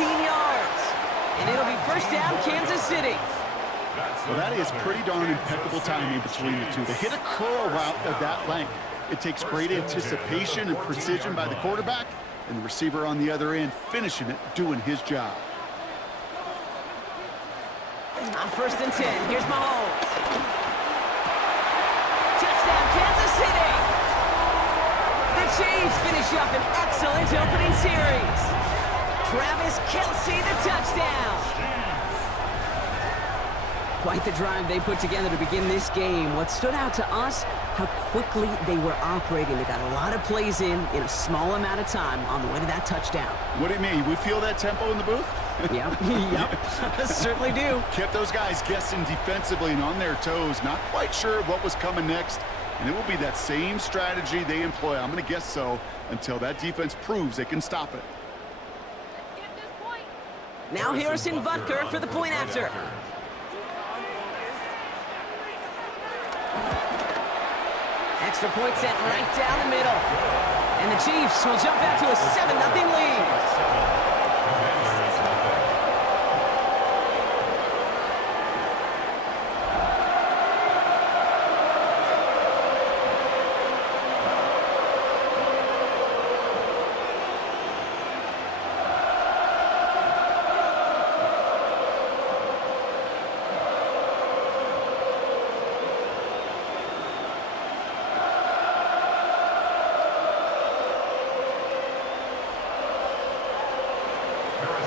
yards. And it'll be first down, Kansas City. Well, that is pretty darn impeccable timing between the two. To hit a curl route of that length, it takes great anticipation and precision by the quarterback, and the receiver on the other end finishing it, doing his job. On 1st and 10, here's Mahomes. Touchdown, Kansas City! The Chiefs finish up an excellent opening series. Travis Kelce, the touchdown. Quite the drive they put together to begin this game. What stood out to us, how quickly they were operating. They got a lot of plays in a small amount of time on the way to that touchdown. What do you mean? We feel that tempo in the booth? Yep, certainly do. Kept those guys guessing defensively and on their toes, not quite sure what was coming next. And it will be that same strategy they employ, I'm going to guess so, until that defense proves they can stop it. Now Harrison Butker for the point after. Extra point sent right down the middle. And the Chiefs will jump out to a 7-0 lead.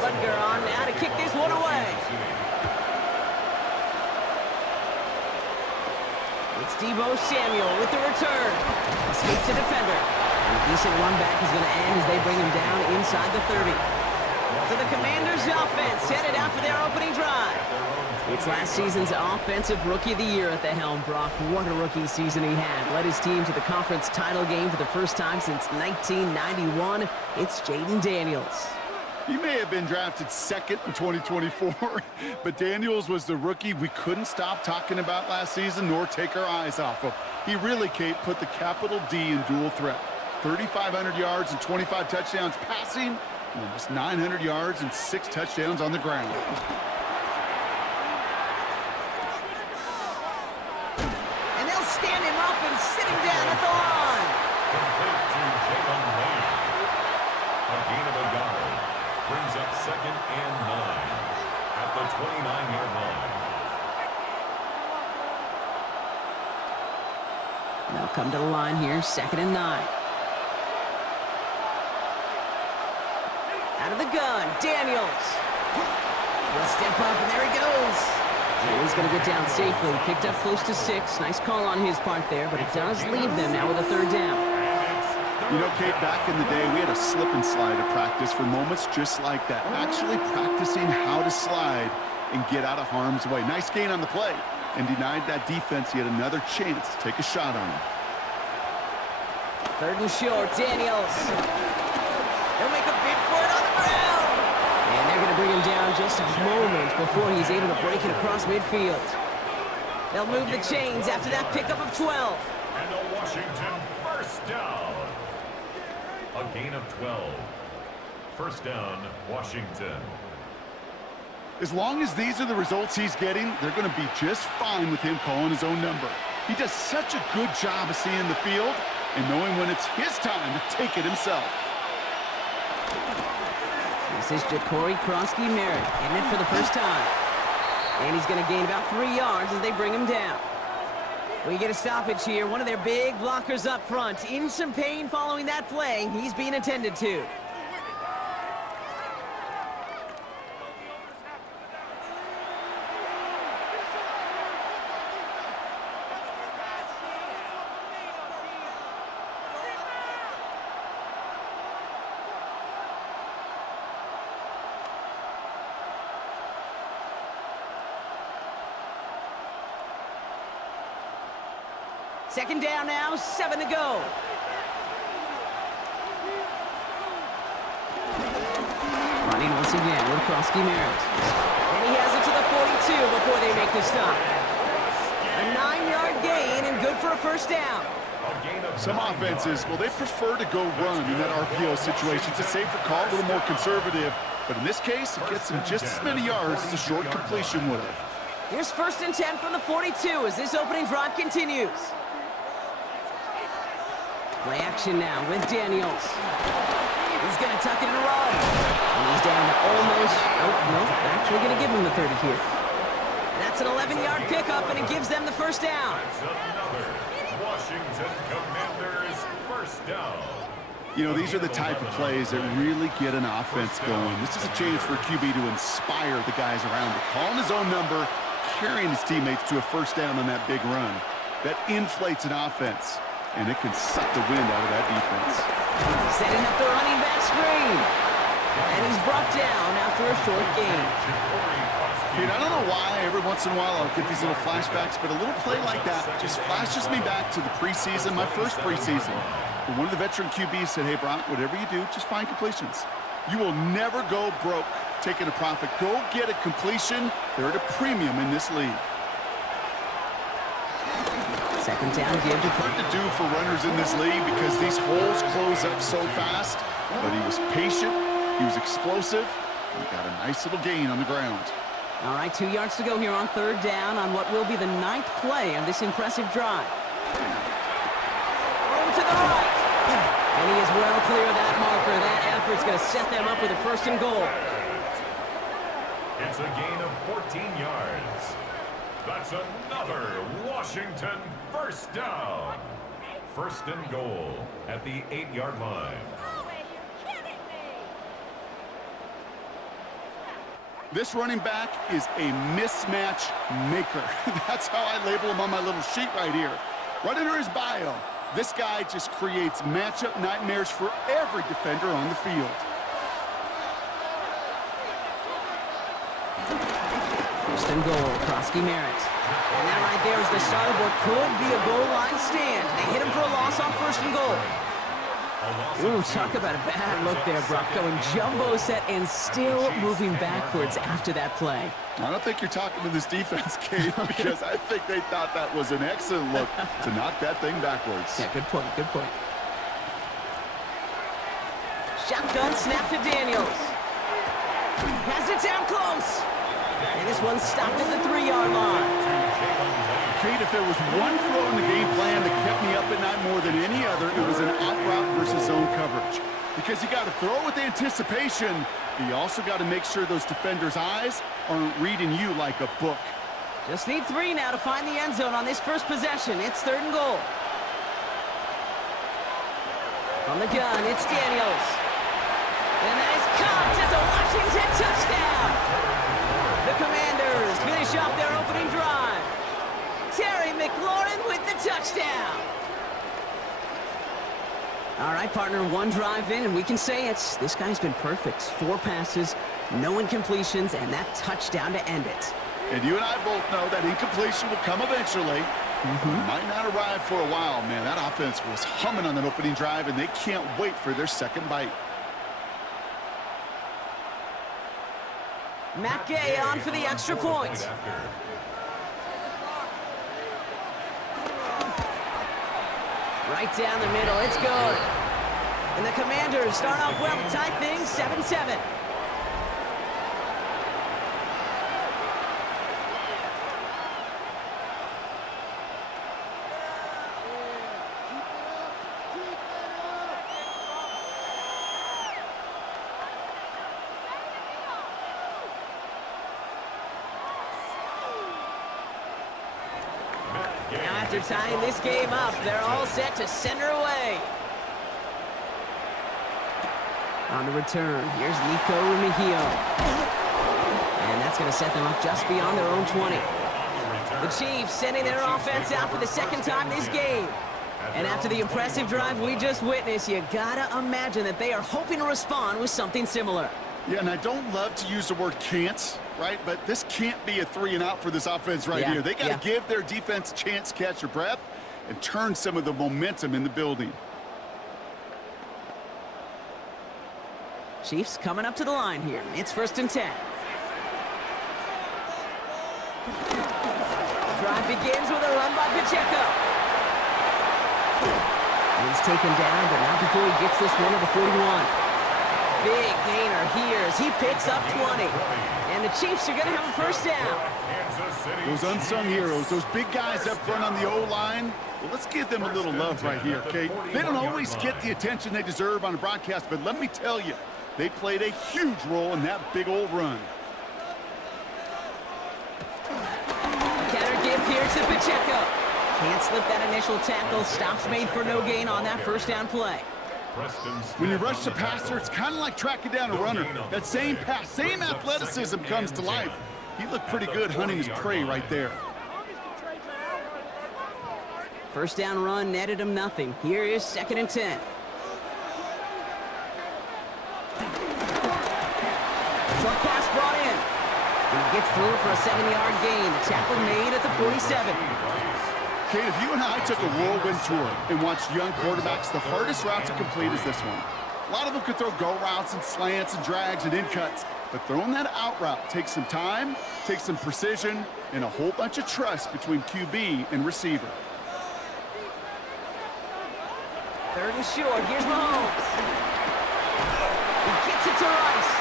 Butker on now to kick this one away. It's Deebo Samuel with the return. Escapes the defender. And a decent run back is going to end as they bring him down inside the 30. So the Commanders' offense headed out for their opening drive. It's last season's Offensive Rookie of the Year at the helm, Brock. What a rookie season he had. Led his team to the conference title game for the first time since 1991. It's Jaden Daniels. He may have been drafted second in 2024, but Daniels was the rookie we couldn't stop talking about last season nor take our eyes off of. He really, Kate, put the capital D in dual threat. 3,500 yards and 25 touchdowns passing, and almost 900 yards and 6 touchdowns on the ground. And they'll stand him up and sit him down at the line. A gain of a yard. Brings up 2nd and 9 at the 29-yard line. They'll come to the line here, 2nd and 9. Out of the gun, Daniels. He'll step up, and there he goes. And he's going to get down safely. Picked up close to 6. Nice call on his part there, but it does leave them now with a 3rd down. You know, Kate, back in the day, we had a slip and slide at practice for moments just like that. Actually practicing how to slide and get out of harm's way. Nice gain on the play, and denied that defense yet another chance to take a shot on him. 3rd and short, Daniels. They'll make a bid for it on the ground. And they're going to bring him down just a moment before he's able to break it across midfield. They'll move the chains after that pickup of 12. And the Washington first down. A gain of 12. First down, Washington. As long as these are the results he's getting, they're going to be just fine with him calling his own number. He does such a good job of seeing the field and knowing when it's his time to take it himself. This is Ja'Cory Krosky-Merritt getting it for the first time. And he's going to gain about 3 yards as they bring him down. We get a stoppage here. One of their big blockers up front. In some pain following that play. He's being attended to. Second down now, 7 to go. Running once again with Krosky-Merritt. And he has it to the 42 before they make the stop. A 9-yard gain and good for a first down. Some offenses, well, they prefer to go run in that RPO situation. It's a safer call, a little more conservative. But in this case, it gets him just as many yards as a short completion would have. Here's 1st and 10 from the 42 as this opening drive continues. Play action now with Daniels. He's going to tuck it and run. And he's down to almost, no, actually going to give him the 30 here. That's an 11-yard pickup, and it gives them the first down. That's another Washington Commanders first down. You know, these are the type of plays that really get an offense going. This is a chance for QB to inspire the guys around him. Calling his own number, carrying his teammates to a first down on that big run. That inflates an offense, and it can suck the wind out of that defense. Setting up the running back screen. And he's brought down after a short gain. Dude, I don't know why every once in a while I'll get these little flashbacks, but a little play like that just flashes me back to the preseason, my first preseason. When one of the veteran QBs said, hey, Brock, whatever you do, just find completions. You will never go broke taking a profit. Go get a completion. They're at a premium in this league. Second down, give to Hard to do for runners in this league because these holes close up so fast. But he was patient. He was explosive. He got a nice little gain on the ground. All right, 2 yards to go here on 3rd down on what will be the 9th play of this impressive drive. Room to the right. And he is well clear of that marker. That effort's going to set them up with a 1st and goal. It's a gain of 14 yards. That's another Washington first down. 1st and goal at the 8-yard line. This running back is a mismatch maker. That's how I label him on my little sheet right here. Right under his bio, this guy just creates matchup nightmares for every defender on the field. 1st and goal, Krosky Merritt. And that right there is the start of what could be a goal line stand. They hit him for a loss on 1st and goal. Ooh, talk about a bad look there, Brock. Going jumbo set and still moving backwards after that play. I don't think you're talking to this defense, Kate, because I think they thought that was an excellent look to knock that thing backwards. Yeah, good point, good point. Shotgun snap to Daniels. Has it down close. And this one stopped at the 3-yard line. Kate, if there was one throw in the game plan that kept me up at night more than any other, it was an out route versus zone coverage. Because you got to throw with anticipation, but you also got to make sure those defenders' eyes aren't reading you like a book. Just need 3 now to find the end zone on this first possession. It's 3rd and goal. On the gun, it's Daniels. And that is caught. It's a Washington touchdown. The Commanders finish off their opening drive. Terry McLaurin with the touchdown. All right, partner, 1 drive in, and we can say this guy's been perfect. 4 passes, no incompletions, and that touchdown to end it. And you and I both know that incompletion will come eventually. Might not arrive for a while, man. That offense was humming on that opening drive, and they can't wait for their second bite. Matt Gay on for the extra point. Right down the middle, it's good. And the Commanders start off well to tie things 7-7. Now after tying this game up, they're all set to send her away. On the return, here's Nico Rumihio. And that's going to set them up just beyond their own 20. The Chiefs sending their offense out for the 2nd time this game. And after the impressive drive we just witnessed, you gotta imagine that they are hoping to respond with something similar. Yeah, and I don't love to use the word can't, right? But this can't be a 3 and out for this offense right here. They got to give their defense a chance to catch their breath and turn some of the momentum in the building. Chiefs coming up to the line here. It's 1st and 10. Drive begins with a run by Pacheco. He's taken down, but not before he gets this one to the 41. Big gainer here as he picks up 20. And the Chiefs are going to have a first down. Those unsung heroes, those big guys up front on the O-line, well, let's give them a little love right here, okay? They don't always get the attention they deserve on a broadcast, but let me tell you, they played a huge role in that big old run. Counter give here to Pacheco. Can't slip that initial tackle. Stops made for no gain on that first down play. When you rush the passer, it's kind of like tracking down a runner. That same pass, same athleticism comes to life. He looked pretty good hunting his prey right there. First down run netted him nothing. Here is 2nd and 10. Short pass brought in. And he gets through for a 7-yard gain. The tackle made at the 47. Kate, if you and I took a whirlwind tour and watched young quarterbacks, the hardest route to complete is this one. A lot of them could throw go routes and slants and drags and in cuts, but throwing that out route takes some time, takes some precision, and a whole bunch of trust between QB and receiver. 3rd and short. Here's Mahomes. He gets it to Rice.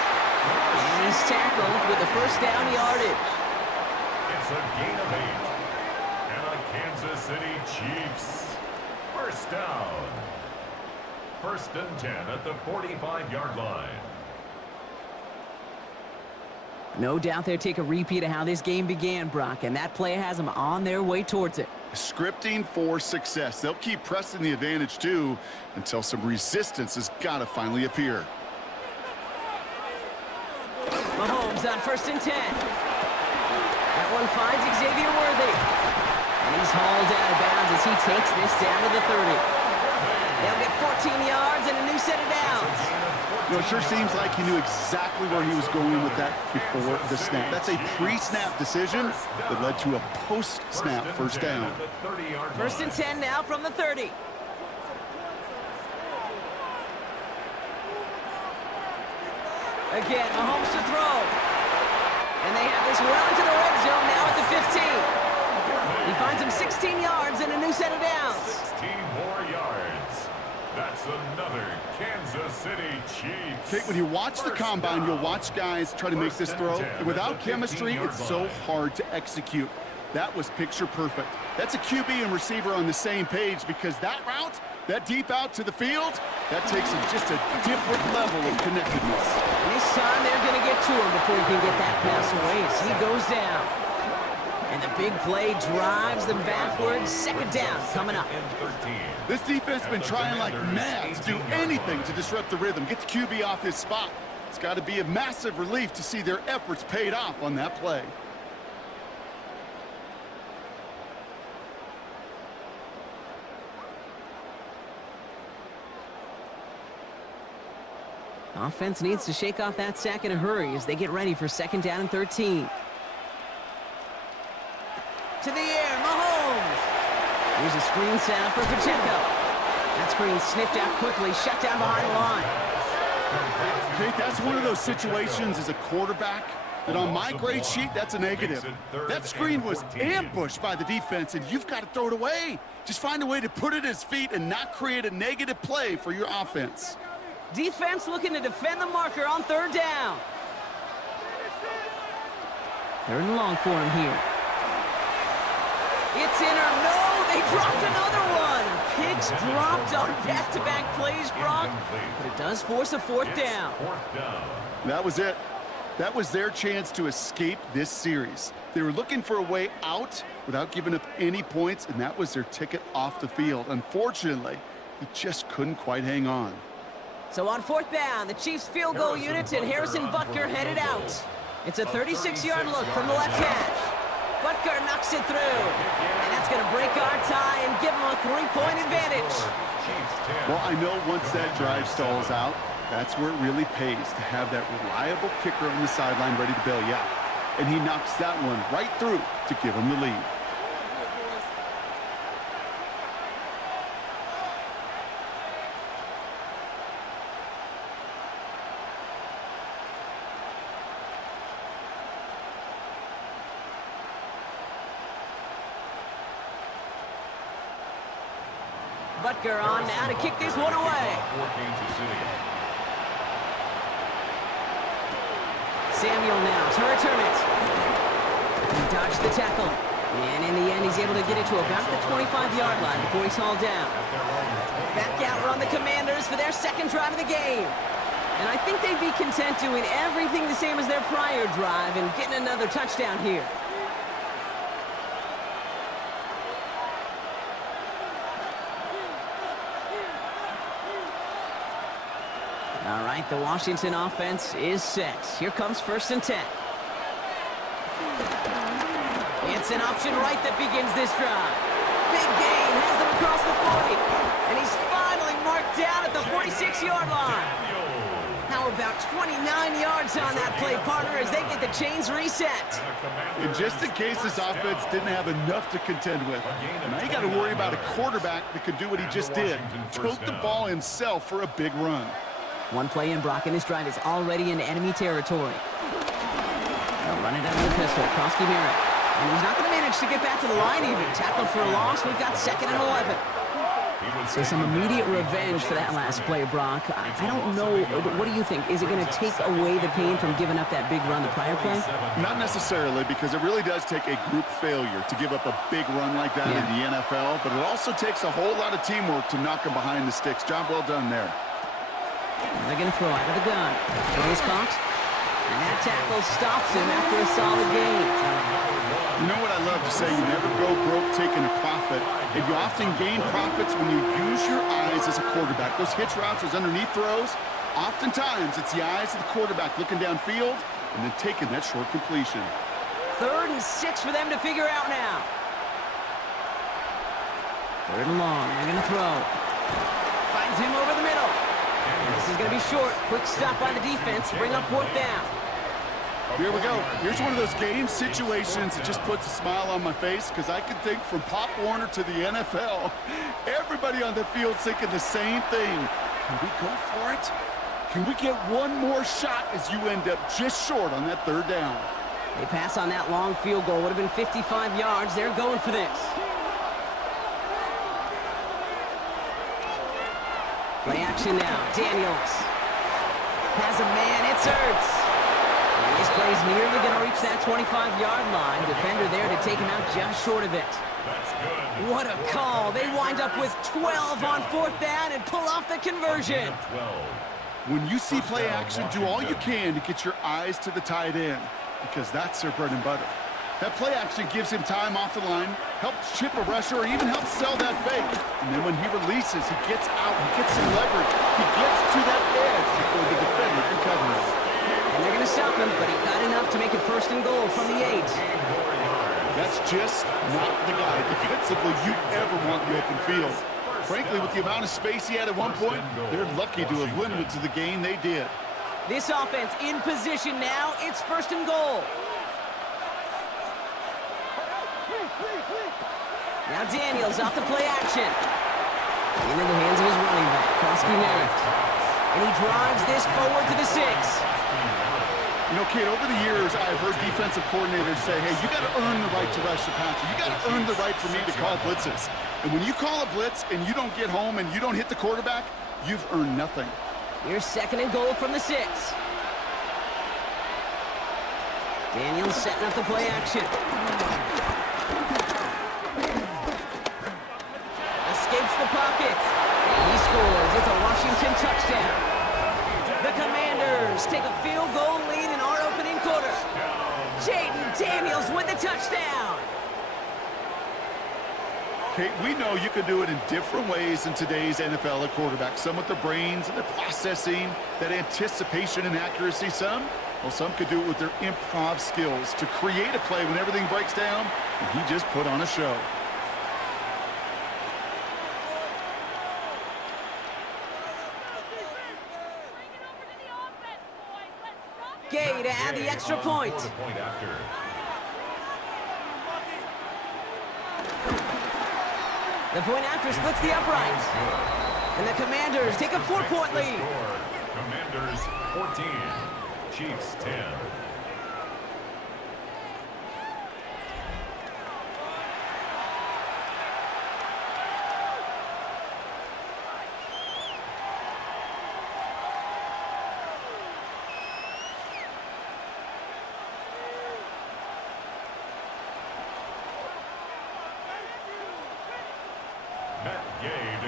And he's tackled with the first down yardage. It's a gain of 8. Kansas City Chiefs. First down. 1st and 10 at the 45-yard line. No doubt they'll take a repeat of how this game began, Brock, and that play has them on their way towards it. Scripting for success. They'll keep pressing the advantage, too, until some resistance has got to finally appear. Mahomes on 1st and 10. That one finds Xavier Worthy. And he's hauled out of bounds as he takes this down to the 30. They'll get 14 yards and a new set of downs. You know, it sure seems like he knew exactly where he was going with that before the snap. That's a pre-snap decision that led to a post-snap first down. 1st and 10 now from the 30. Again, Mahomes to throw. And they have this well into the red zone now at the 15. He finds him 16 yards and a new set of downs. 16 more yards. That's another Kansas City Chiefs. Kate, when you watch the combine, you'll watch guys try to make this throw. And without chemistry, it's so hard to execute. That was picture perfect. That's a QB and receiver on the same page because that route, that deep out to the field, that takes just a different level of connectedness. And this time they're going to get to him before he can get that pass away as he goes down. And the big play drives them backwards. 2nd down coming up. This defense has been trying like mad to do anything to disrupt the rhythm, get the QB off his spot. It's got to be a massive relief to see their efforts paid off on that play. Offense needs to shake off that sack in a hurry as they get ready for 2nd down and 13. To the air, Mahomes. Here's a screen set up for Pacheco. That screen sniffed out quickly, shut down behind the line. Kate, that's one of those situations as a quarterback that on my grade sheet, that's a negative. That screen was ambushed by the defense, and you've got to throw it away. Just find a way to put it at his feet and not create a negative play for your offense. Defense looking to defend the marker on 3rd down. 3rd and long for him here. It's in or no, they dropped another one. Picks dropped on back-to-back plays, Brock, but it does force a 4th down. That was it. That was their chance to escape this series. They were looking for a way out without giving up any points, and that was their ticket off the field. Unfortunately, he just couldn't quite hang on. So on 4th down, the Chiefs field goal unit and Harrison Butker headed out. It's a 36-yard look from the left hash. Butker knocks it through. And that's going to break our tie and give them a 3-point advantage. Well, I know once that drive stalls out, that's where it really pays to have that reliable kicker on the sideline ready to bail you out. And he knocks that one right through to give him the lead. Butker on now to kick this one away. Samuel now to return it. He dodged the tackle. And in the end, he's able to get it to about the 25-yard line before he's hauled down. Back out run the Commanders for their second drive of the game. And I think they'd be content doing everything the same as their prior drive and getting another touchdown here. All right, the Washington offense is set. Here comes 1st and 10. It's an option right that begins this drive. Big gain, has them across the 40. And he's finally marked down at the 46-yard line. How about 29 yards on that play, partner, as they get the chains reset. And just in case this offense didn't have enough to contend with, now you got to worry about a quarterback that could do what he just did. Tote the ball himself for a big run. One play in, Brock, and this drive is already into enemy territory. They'll run it out of the pistol. Krosky Merritt. And he's not going to manage to get back to the line even. Tackled for a loss. We've got 2nd and 11. So some immediate revenge for that last play, Brock. I don't know. What do you think? Is it going to take away the pain from giving up that big run the prior play? Not necessarily, because it really does take a group failure to give up a big run like that in the NFL. But it also takes a whole lot of teamwork to knock him behind the sticks. Job well done there. They're going to throw out of the gun. Throws caught. And that tackle stops him after a solid gain. You know what I love to say? You never go broke taking a profit. And you often gain profits when you use your eyes as a quarterback. Those hitch routes, those underneath throws, oftentimes it's the eyes of the quarterback looking downfield and then taking that short completion. 3rd and 6 for them to figure out now. 3rd and long. They're going to throw. Finds him over the middle. And this is going to be short. Quick stop by the defense to bring up 4th down. Here we go. Here's one of those game situations that just puts a smile on my face, because I can think from Pop Warner to the NFL, everybody on the field thinking the same thing. Can we go for it? Can we get one more shot as you end up just short on that 3rd down? They pass on that long field goal. Would have been 55 yards. They're going for this. Play action now. Daniels has a man. It's Ertz. This play's nearly going to reach that 25-yard line. Defender there to take him out just short of it. That's good. What a call. They wind up with 12 on 4th down and pull off the conversion. 12. When you see play action, do all you can to get your eyes to the tight end, because that's their bread and butter. That play action gives him time off the line, helps chip a rusher, or even helps sell that fake. And then when he releases, he gets out, he gets some leverage. He gets to that edge before the defender can cover him. And they're going to stop him, but he got enough to make it 1st and goal from the 8. That's just not the guy defensively you ever want in the open field. Frankly, with the amount of space he had at one point, they're lucky to have limited to the gain they did. This offense in position now. It's 1st and goal. Now Daniels off the play action. Into the hands of his running back, Krosky Merritt. And he drives this forward to the 6. You know, kid, over the years, I've heard defensive coordinators say, hey, you got to earn the right to rush the passer. You got to earn the right for me to call blitzes. And when you call a blitz and you don't get home and you don't hit the quarterback, you've earned nothing. Here's 2nd and goal from the 6. Daniels setting up the play action. Escapes the pocket. He scores. It's a Washington touchdown. The Commanders take a field goal lead in our opening quarter. Jaden Daniels with the touchdown. Kate, we know you can do it in different ways in today's NFL at quarterback. Some with their brains and their processing, that anticipation and accuracy. Some could do it with their improv skills to create a play when everything breaks down, and he just put on a show. Gay to add the extra point. The point after splits the uprights. And the Commanders take a 4-point lead. Commanders 14, Chiefs 10.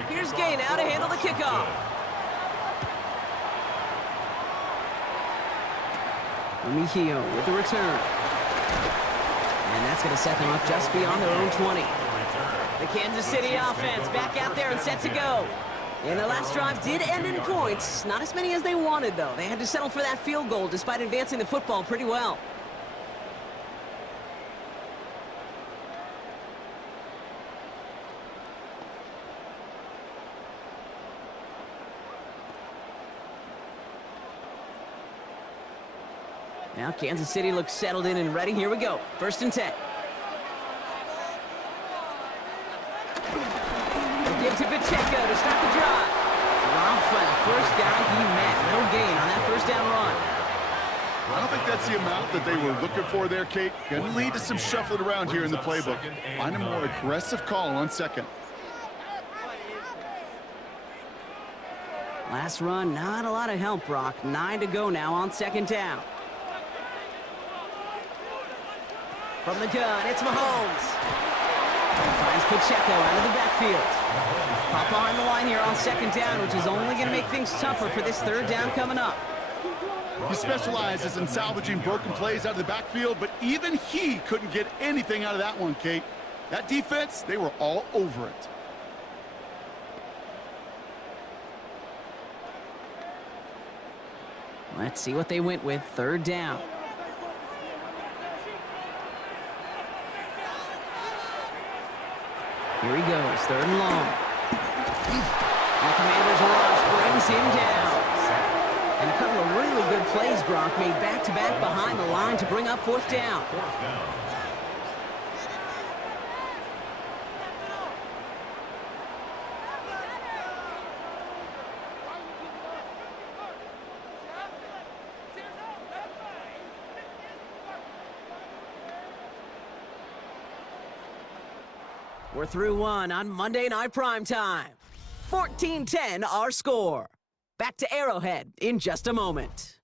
Here's Gay now to handle the kickoff. Mejio with the return. And that's going to set them up just beyond their own 20. The Kansas City offense back out there and set to go. And their last drive did end in points. Not as many as they wanted, though. They had to settle for that field goal despite advancing the football pretty well. Now Kansas City looks settled in and ready. Here we go. 1st and 10. Give to Pacheco to start the drive. Dropped by the first guy he met. No gain on that 1st down run. I don't think that's the amount that they were looking for there, Kate. Going to lead to some shuffling around here in the playbook. Find a more aggressive call on 2nd. Last run, not a lot of help, Brock. 9 to go now on 2nd down. From the gun, it's Mahomes. Finds Pacheco out of the backfield. Pop behind the line here on 2nd down, which is only going to make things tougher for this 3rd down coming up. He specializes in salvaging broken plays out of the backfield, but even he couldn't get anything out of that one, Kate. That defense, they were all over it. Let's see what they went with. 3rd down. Here he goes, 3rd and long. And the Commanders' rush brings him down. And a couple of really good plays, Brock, made back-to-back behind the line to bring up 4th down. We're through one on Monday Night Primetime. 14-10 our score. Back to Arrowhead in just a moment.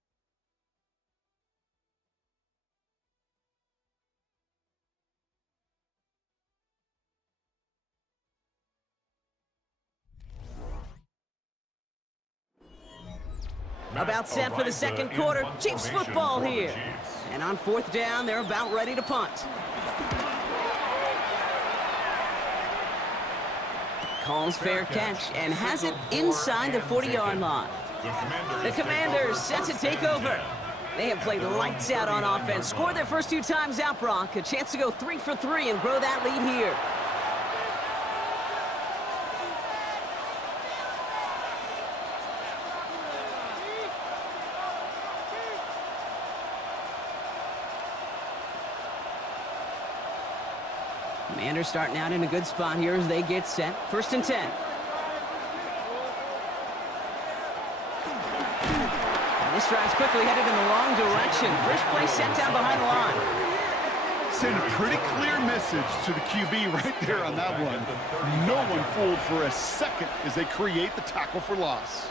About set for the 2nd quarter. Chiefs football here. And on 4th down, they're about ready to punt. Calls fair catch and has it inside the 40-yard line. The Commanders set to take over. They have played lights out on offense, scored their first 2 times out, Brock. A chance to go 3 for 3 and grow that lead here. Commanders starting out in a good spot here as they get set. 1st and 10. And this drive's quickly headed in the wrong direction. First play set down behind the line. Send a pretty clear message to the QB right there on that one. No one fooled for a second as they create the tackle for loss.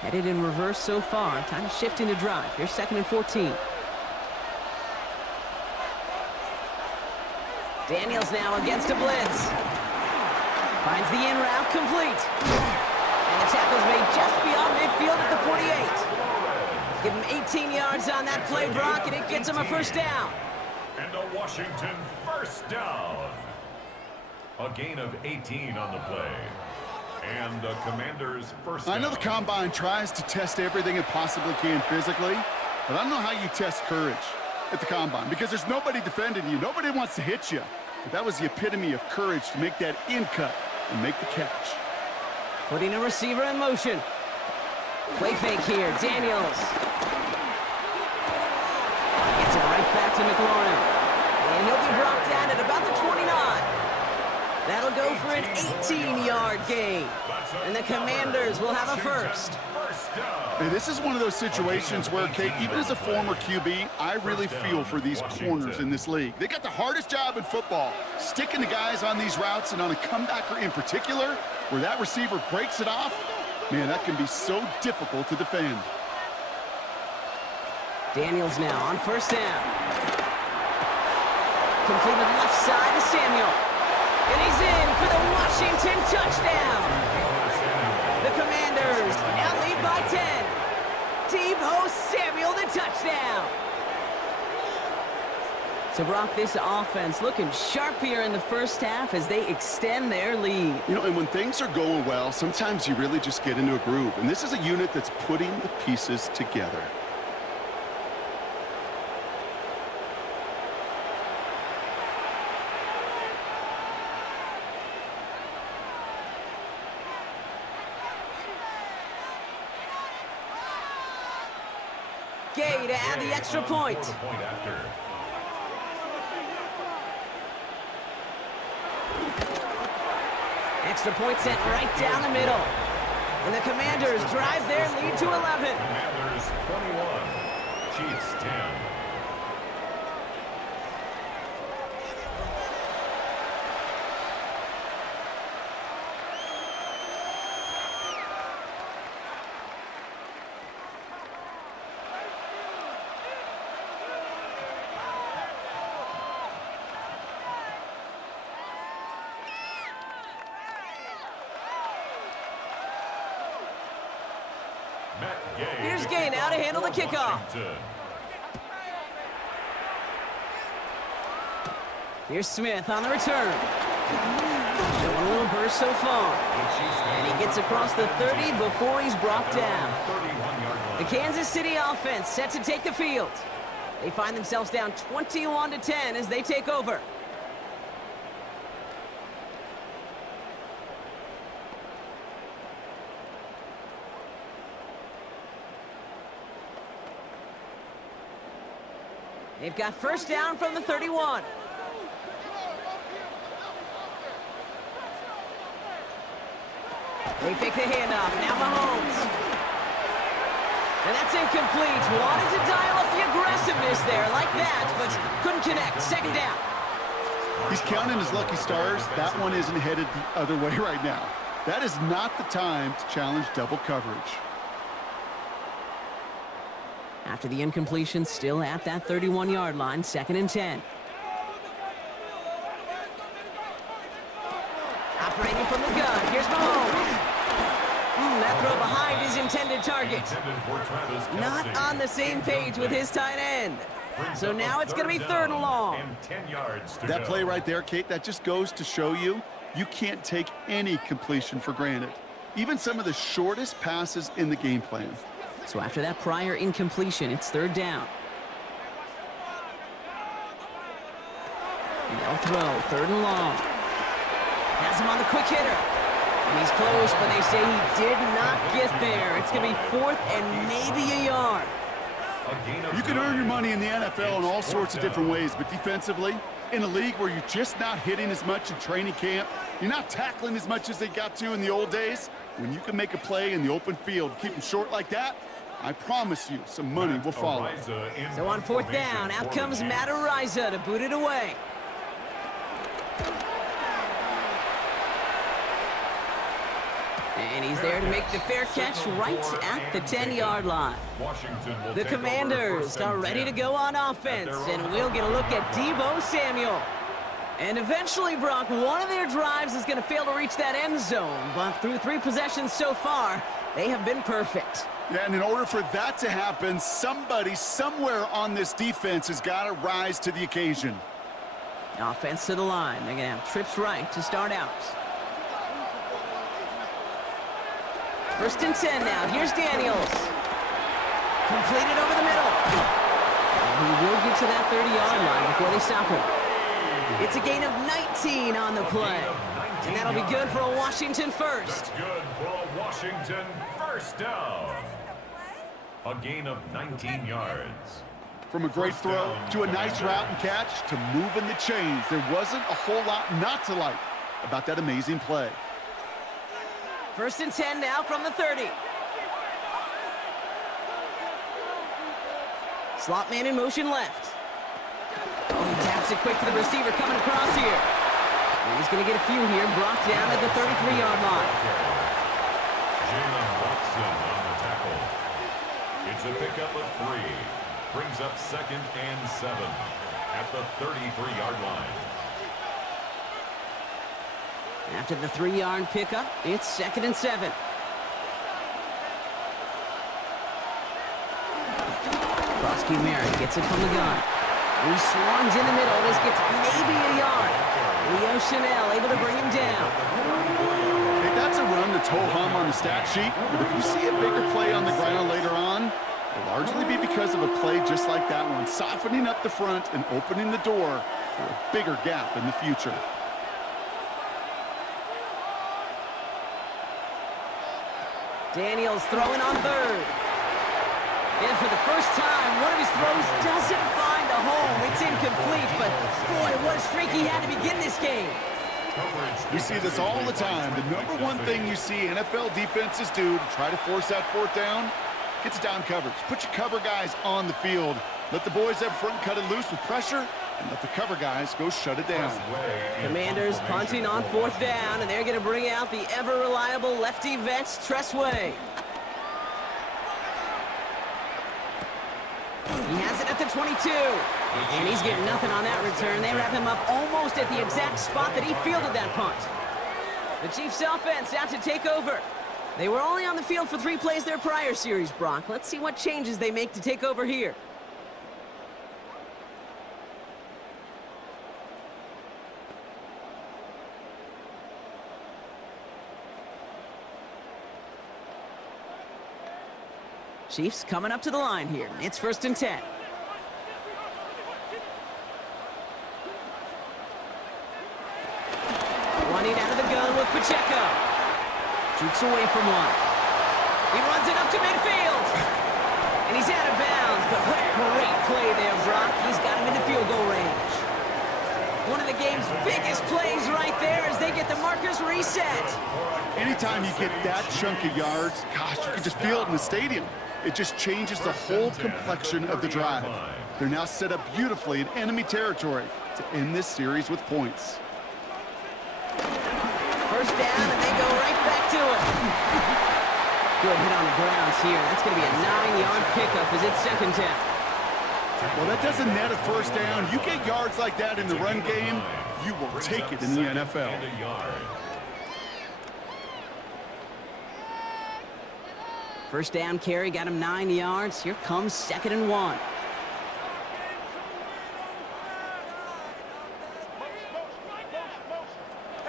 Headed in reverse so far. Time to shift into drive. Here's 2nd and 14. Daniels now against a blitz. Finds the in route complete. And the tackle's made just beyond midfield at the 48. Give him 18 yards on that play, Brock, and it gets him a 1st down. And a Washington 1st down. A gain of 18 on the play. And the Commanders' 1st down. I know the Combine tries to test everything it possibly can physically, but I don't know how you test courage at the Combine, because there's nobody defending you. Nobody wants to hit you. But that was the epitome of courage to make that in cut and make the catch. Putting a receiver in motion. Play fake here, Daniels. Gets it right back to McLaurin. And he'll be brought down at about the 29. That'll go for an 18-yard gain. And the Commanders will have a 1st. Hey, this is one of those situations where, Kate, even as a former QB, I really feel for these corners in this league. They got the hardest job in football, sticking the guys on these routes and on a comebacker in particular, where that receiver breaks it off. Man, that can be so difficult to defend. Daniels now on 1st down. Completed left side to Samuel. And he's in for the Washington touchdown. The Commanders now lead by 10. Deebo Samuel, the touchdown. So, Brock, this offense looking sharp here in the first half as they extend their lead. You know, and when things are going well, sometimes you really just get into a groove. And this is a unit that's putting the pieces together. Gay to add the extra point. Extra point sent right down the middle. And the Commanders drive their lead to 11. Commanders 21, Chiefs 10. Here's Gay now to handle the kickoff. Here's Smith on the return. Showing a little burst so far. And he gets across the 30 before he's brought down. The Kansas City offense set to take the field. They find themselves down 21-10 as they take over. They've got first down from the 31. They fake the handoff. Now Mahomes. And that's incomplete. Wanted to dial up the aggressiveness there like that, but couldn't connect. Second down. He's counting his lucky stars. That one isn't headed the other way right now. That is not the time to challenge double coverage. After the incompletion, still at that 31-yard line, 2nd and 10. Operating from the gun, here's Mahomes. That throw behind his intended target. Not on the same page with his tight end. So now it's going to be 3rd and long. That play right there, Kate, that just goes to show you, you can't take any completion for granted. Even some of the shortest passes in the game plan. So after that prior incompletion, it's 3rd down. They'll throw, 3rd and long. Has him on the quick hitter. And he's close, but they say he did not get there. It's going to be 4th and maybe a yard. You can earn your money in the NFL in all sorts of different ways, but defensively, in a league where you're just not hitting as much in training camp, you're not tackling as much as they got to in the old days, when you can make a play in the open field, keep them short like that, I promise you some money will follow. So on 4th down, out comes Matt Ariza to boot it away. And he's there to make the fair catch right at the 10-yard line. The Commanders are ready to go on offense, and we'll get a look at Deebo Samuel. And eventually, Brock, one of their drives is going to fail to reach that end zone, but through 3 possessions so far, they have been perfect. Yeah, and in order for that to happen, somebody somewhere on this defense has got to rise to the occasion. Offense to the line. They're going to have trips right to start out. 1st and 10 now. Here's Daniels. Completed over the middle. And he will get to that 30-yard line before they stop him. It's a gain of 19 on the play. And that'll be good for a Washington first. That's good for a Washington first down. A gain of 19 yards. From a great throw to a nice route and catch to moving the chains, there wasn't a whole lot not to like about that amazing play. 1st and 10 now from the 30. Slot man in motion left. Oh, he taps it quick to the receiver coming across here. And he's going to get a few here, brought down at the 33-yard line. Jalen Watson on the tackle. It's a pickup of 3. Brings up 2nd and 7. at the 33-yard line. After the 3-yard pickup, it's 2nd and 7. Merritt gets it from the gun. He swans in the middle. This gets maybe a yard. Leo Chanel able to bring him down. Hey, that's a run that's ho-hum on the stat sheet, but if you see a bigger play on the ground later on, it'll largely be because of a play just like that one, softening up the front and opening the door for a bigger gap in the future. Daniels throwing on 3rd. And for the first time, one of his throws doesn't find a home. It's incomplete, but boy, what a streak he had to begin this game. We see this all the time. The number one thing you see NFL defenses do to try to force that 4th down, gets down coverage. Put your cover guys on the field. Let the boys up front cut it loose with pressure, and let the cover guys go shut it down. Commanders punting on 4th down, and they're going to bring out the ever-reliable lefty vets, Tressway. He has it at the 22. And he's getting nothing on that return. They wrap him up almost at the exact spot that he fielded that punt. The Chiefs offense out to take over. They were only on the field for 3 plays their prior series, Brock. Let's see what changes they make to take over here. Chiefs coming up to the line here. It's 1st and 10. Running out of the gun with Pacheco. Shoots away from one. He runs it up to midfield. And he's out of bounds, but what a great play there, Brock. He's got him in the field goal range. One of the game's biggest plays right there as they get the markers reset. Anytime you get that chunk of yards, gosh, you can just feel it in the stadium. It just changes the whole complexion of the drive. They're now set up beautifully in enemy territory to end this series with points. 1st down, and they go right back to it. Good hit on the grounds here. That's going to be a 9-yard pickup as it's 2nd down. Well, that doesn't net a 1st down. You get yards like that in the run game, you will take it in the NFL. First down carry got him 9 yards. Here comes 2nd and 1.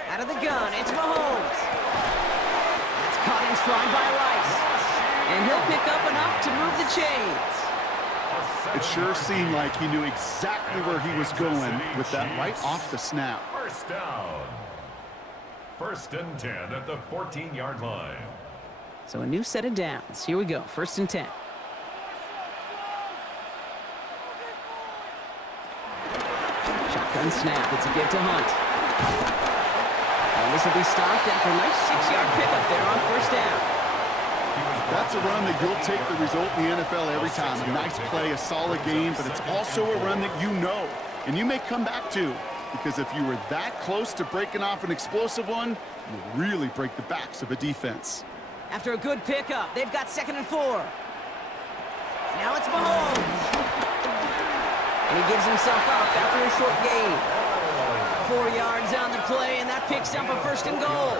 Out of the gun, it's Mahomes. That's caught in stride by Rice. And he'll pick up enough to move the chains. It sure seemed like he knew exactly where he was going with that right off the snap. 1st down. 1st and 10 at the 14-yard line. So a new set of downs. Here we go, 1st and 10. Shotgun snap, it's a give to Hunt. And this will be stopped after a nice 6-yard pickup there on 1st down. That's a run that you'll take the result in the NFL every time. A nice play, a solid game, but it's also a run that you know, and you may come back to, because if you were that close to breaking off an explosive one, you really break the backs of a defense. After a good pickup, they've got 2nd and 4. Now it's Mahomes. And he gives himself up after a short gain. 4 yards on the play, and that picks up a 1st and goal.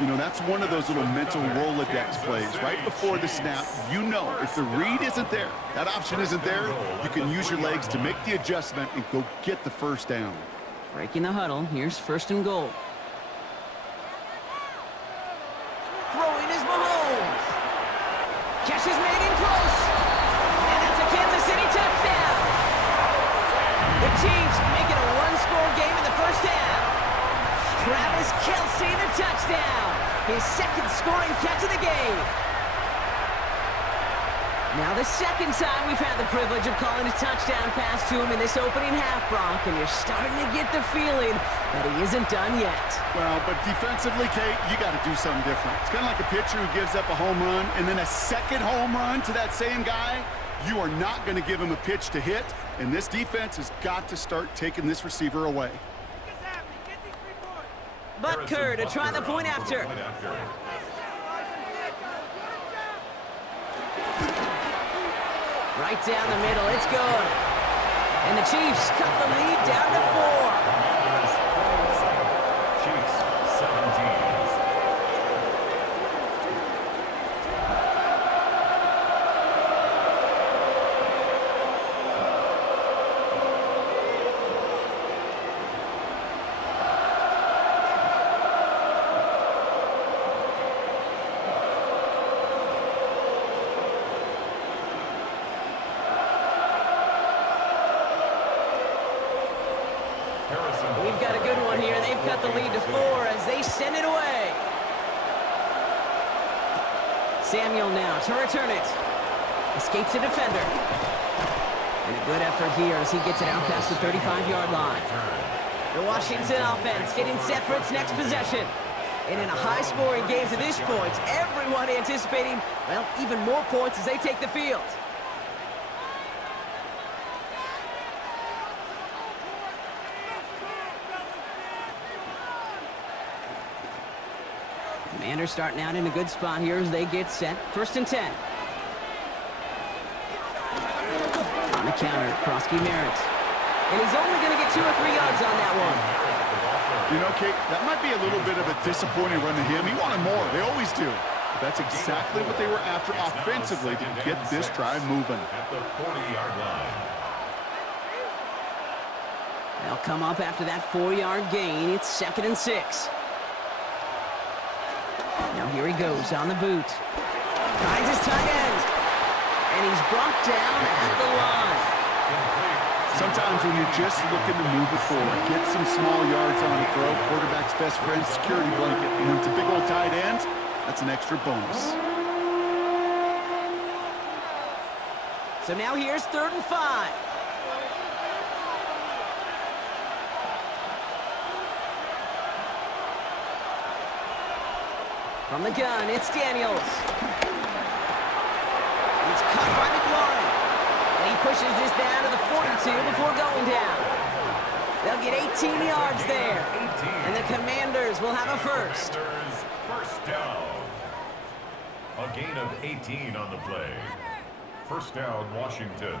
You know, that's one of those little mental Rolodex plays. Right before the snap, you know if the read isn't there, that option isn't there, you can use your legs to make the adjustment and go get the 1st down. Breaking the huddle, here's 1st and goal. Throwing is Mahomes. Catch is made in close. And that's a Kansas City touchdown. The Chiefs make it a 1-score game in the 1st half. Travis Kelce, the touchdown. His 2nd scoring catch of the game. Now the 2nd time we've had the privilege of calling a touchdown pass to him in this opening half, Brock, and you're starting to get the feeling that he isn't done yet. Well, but defensively, Kate, you got to do something different. It's kind of like a pitcher who gives up a home run and then a 2nd home run to that same guy. You are not going to give him a pitch to hit, and this defense has got to start taking this receiver away. Butker to try the point after. Right down the middle, it's good. And the Chiefs cut the lead down to 4. Chiefs 17. We've got a good one here. They've cut the lead to 4 as they send it away. Samuel now to return it. Escapes the defender. And a good effort here as he gets it out past the 35-yard line. The Washington offense getting set for its next possession. And in a high-scoring game to this point, everyone anticipating, well, even more points as they take the field. Commanders starting out in a good spot here as they get set. 1st and 10. On the counter, Krosky Merritt. And he's only going to get 2 or 3 yards on that one. You know, Kate, that might be a little bit of a disappointing run to him. He wanted more. They always do. But that's exactly what they were after offensively to get this drive moving. At the 40-yard line. They'll come up after that 4-yard gain. It's 2nd and 6. Now here he goes on the boot. Finds his tight end. And he's brought down at the line. Sometimes when you're just looking to move it forward, get some small yards on the throw, quarterback's best friend, security blanket. And when it's a big old tight end, that's an extra bonus. So now here's 3rd and 5. From the gun, it's Daniels. It's caught by McLaurin. And he pushes this down to the 42 before going down. They'll get 18 yards there. And the Commanders will have a first. First down. A gain of 18 on the play. First down, Washington.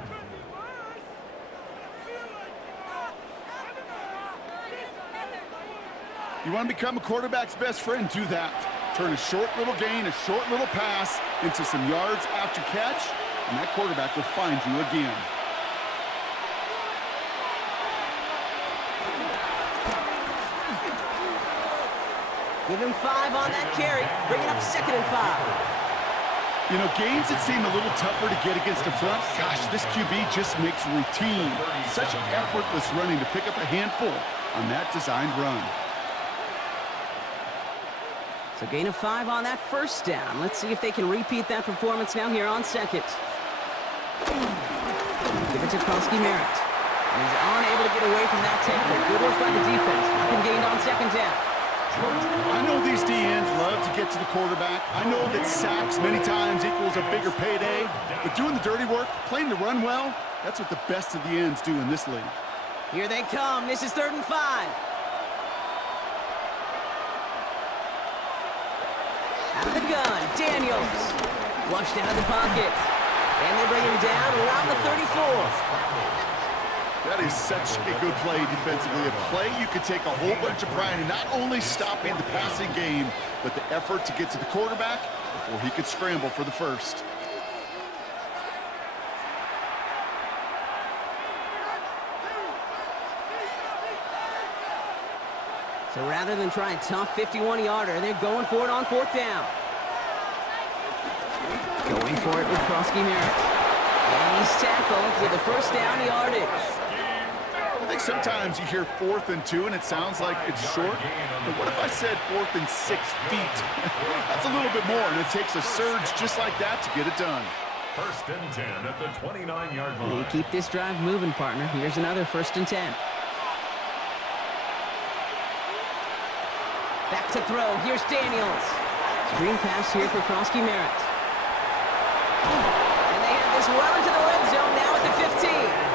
You want to become a quarterback's best friend, do that. Turn a short little gain, a short little pass into some yards after catch, and that quarterback will find you again. Give him 5 on that carry. Bring it up 2nd and 5. You know, gains that seem a little tougher to get against the front, gosh, this QB just makes routine. Such effortless running to pick up a handful on that designed run. So gain of 5 on that first down. Let's see if they can repeat that performance now here on 2nd. Give it to Krosky Merritt. And he's unable to get away from that tackle. Good work by the defense. Nothing gained on 2nd down. I know these DNs love to get to the quarterback. I know that sacks many times equals a bigger payday. But doing the dirty work, playing to run well, that's what the best of the ends do in this league. Here they come. This is 3rd and 5. Out of the gun, Daniels. Flushed out of the pocket. And they bring him down around the 34. That is such a good play defensively. A play you could take a whole bunch of pride in not only stopping the passing game, but the effort to get to the quarterback before he could scramble for the first. So rather than try a tough 51-yarder, they're going for it on 4th down. Going for it with Krosky Merritt. And he's tackled with the first down yardage. I think sometimes you hear 4th and 2 and it sounds like it's short. But what if I said 4th and 6 feet? That's a little bit more, and it takes a surge just like that to get it done. 1st and 10 at the 29-yard line. They keep this drive moving, partner. Here's another 1st and 10. Back to throw. Here's Daniels. Screen pass here for Krosky Merritt. And they have this well into the red zone now at the 15.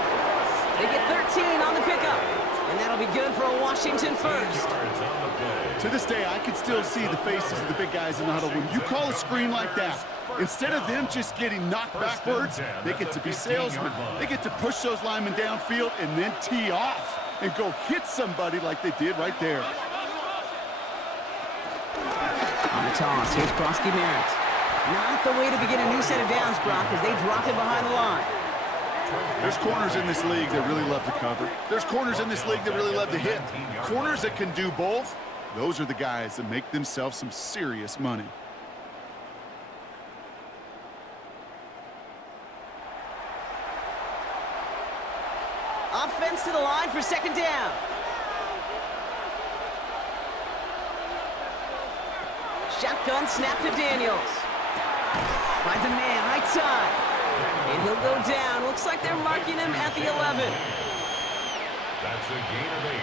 They get 13 on the pickup. And that'll be good for a Washington first. To To this day, I can still see the faces of the big guys in the huddle. When you call a screen like that, instead of them just getting knocked backwards, they get to be salesmen. They get to push those linemen downfield and then tee off and go hit somebody like they did right there. On the toss, here's Krosky Merritt. Not the way to begin a new set of downs, Brock, as they drop it behind the line. There's corners in this league that really love to cover. There's corners in this league that really love to hit. Corners that can do both, those are the guys that make themselves some serious money. Offense to the line for second down. Shotgun snap to Daniels. Finds a man right side. And he'll go down. Looks like they're marking him at the 11. That's a gain of 8.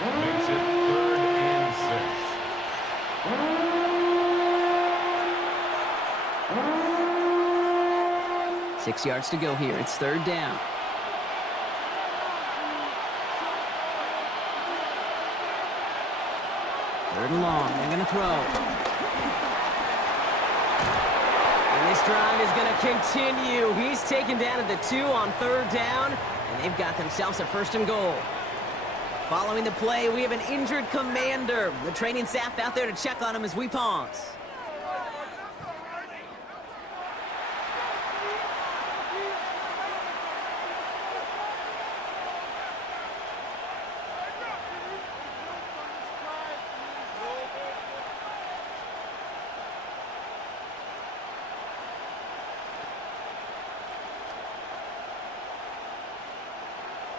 Makes it 3rd and 6. 6 yards to go here. It's 3rd down. 3rd and long. They're going to throw. And this drive is going to continue. He's taken down at the 2 on 3rd down, and they've got themselves a 1st and goal. Following the play, we have an injured commander. The training staff out there to check on him as we pause.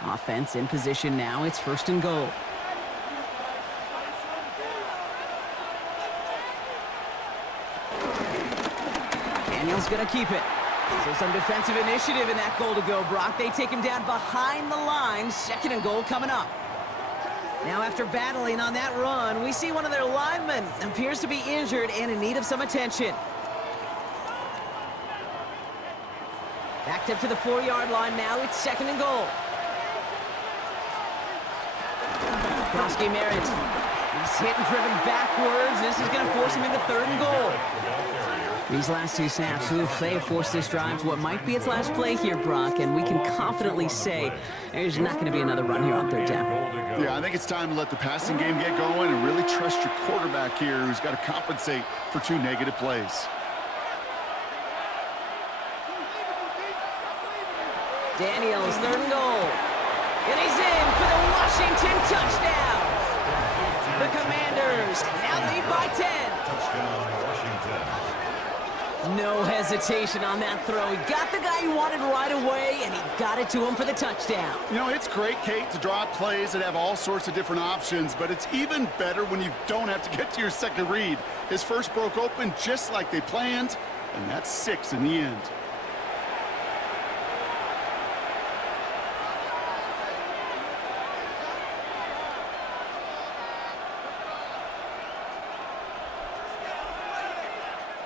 Offense in position now. It's 1st and goal. Daniels going to keep it. So some defensive initiative in that goal to go, Brock. They take him down behind the line. 2nd and goal coming up. Now after battling on that run, we see one of their linemen appears to be injured and in need of some attention. Backed up to the 4-yard line now. It's 2nd and goal. Krosky Merritt. He's hit and driven backwards. This is going to force him into 3rd and goal. These last 2 snaps, they have forced this drive to what might be its last play here, Brock, and we can confidently say there's not going to be another run here on 3rd down. Yeah, I think it's time to let the passing game get going and really trust your quarterback here, who's got to compensate for 2 negative plays. Daniels, 3rd and goal. And he's in for the Washington touchdown. The Commanders now lead by 10. Touchdown, Washington. No hesitation on that throw. He got the guy he wanted right away, and he got it to him for the touchdown. You know, it's great, Kate, to draw up plays that have all sorts of different options, but it's even better when you don't have to get to your second read. His first broke open just like they planned, and that's 6 in the end.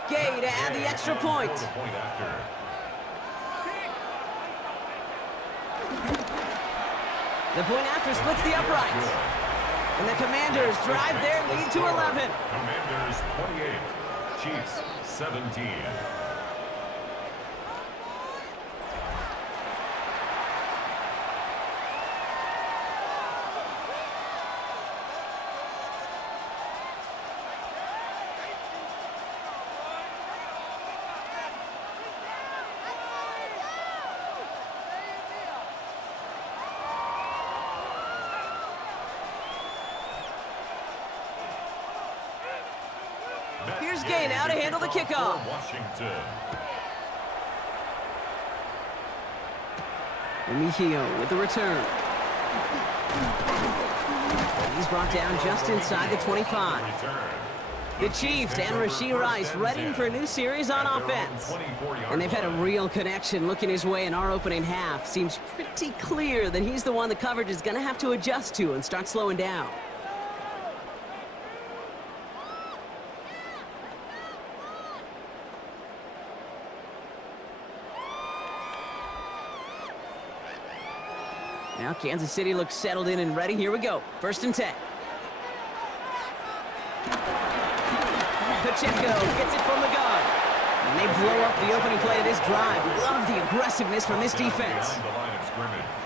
Gay to add the extra point. The point after. The point after splits the uprights. And the Commanders drive their lead to 11. Commanders 28, Chiefs 17. Here's Gay now to handle the kickoff. Washington. Mejio with the return. He's brought down just inside the 25. The Chiefs and Rashee Rice ready for a new series on offense. And they've had a real connection looking his way in our opening half. Seems pretty clear that he's the one the coverage is going to have to adjust to and start slowing down. Now Kansas City looks settled in and ready. Here we go. 1st and 10. Pacheco gets it from the gun. And they blow up the opening play of this drive. Love the aggressiveness from this defense.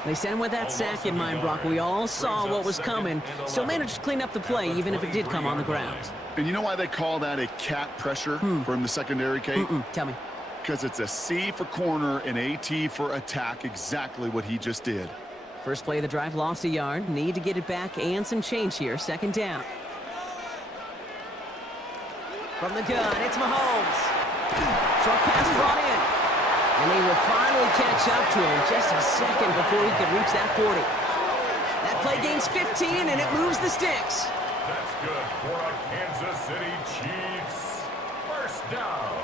They sent him with that sack in mind, Brock. We all saw what was coming. Still managed to clean up the play, even if it did come on the ground. And you know why they call that a cat pressure from the secondary, Kate? Tell me. Because it's a C for corner and a T for attack, exactly what he just did. First play of the drive, lost a yard. Need to get it back and some change here. Second down. From the gun, it's Mahomes. Short pass brought in. And they will finally catch up to him just a second before he could reach that 40. That play gains 15, and it moves the sticks. That's good for a Kansas City Chiefs. First down.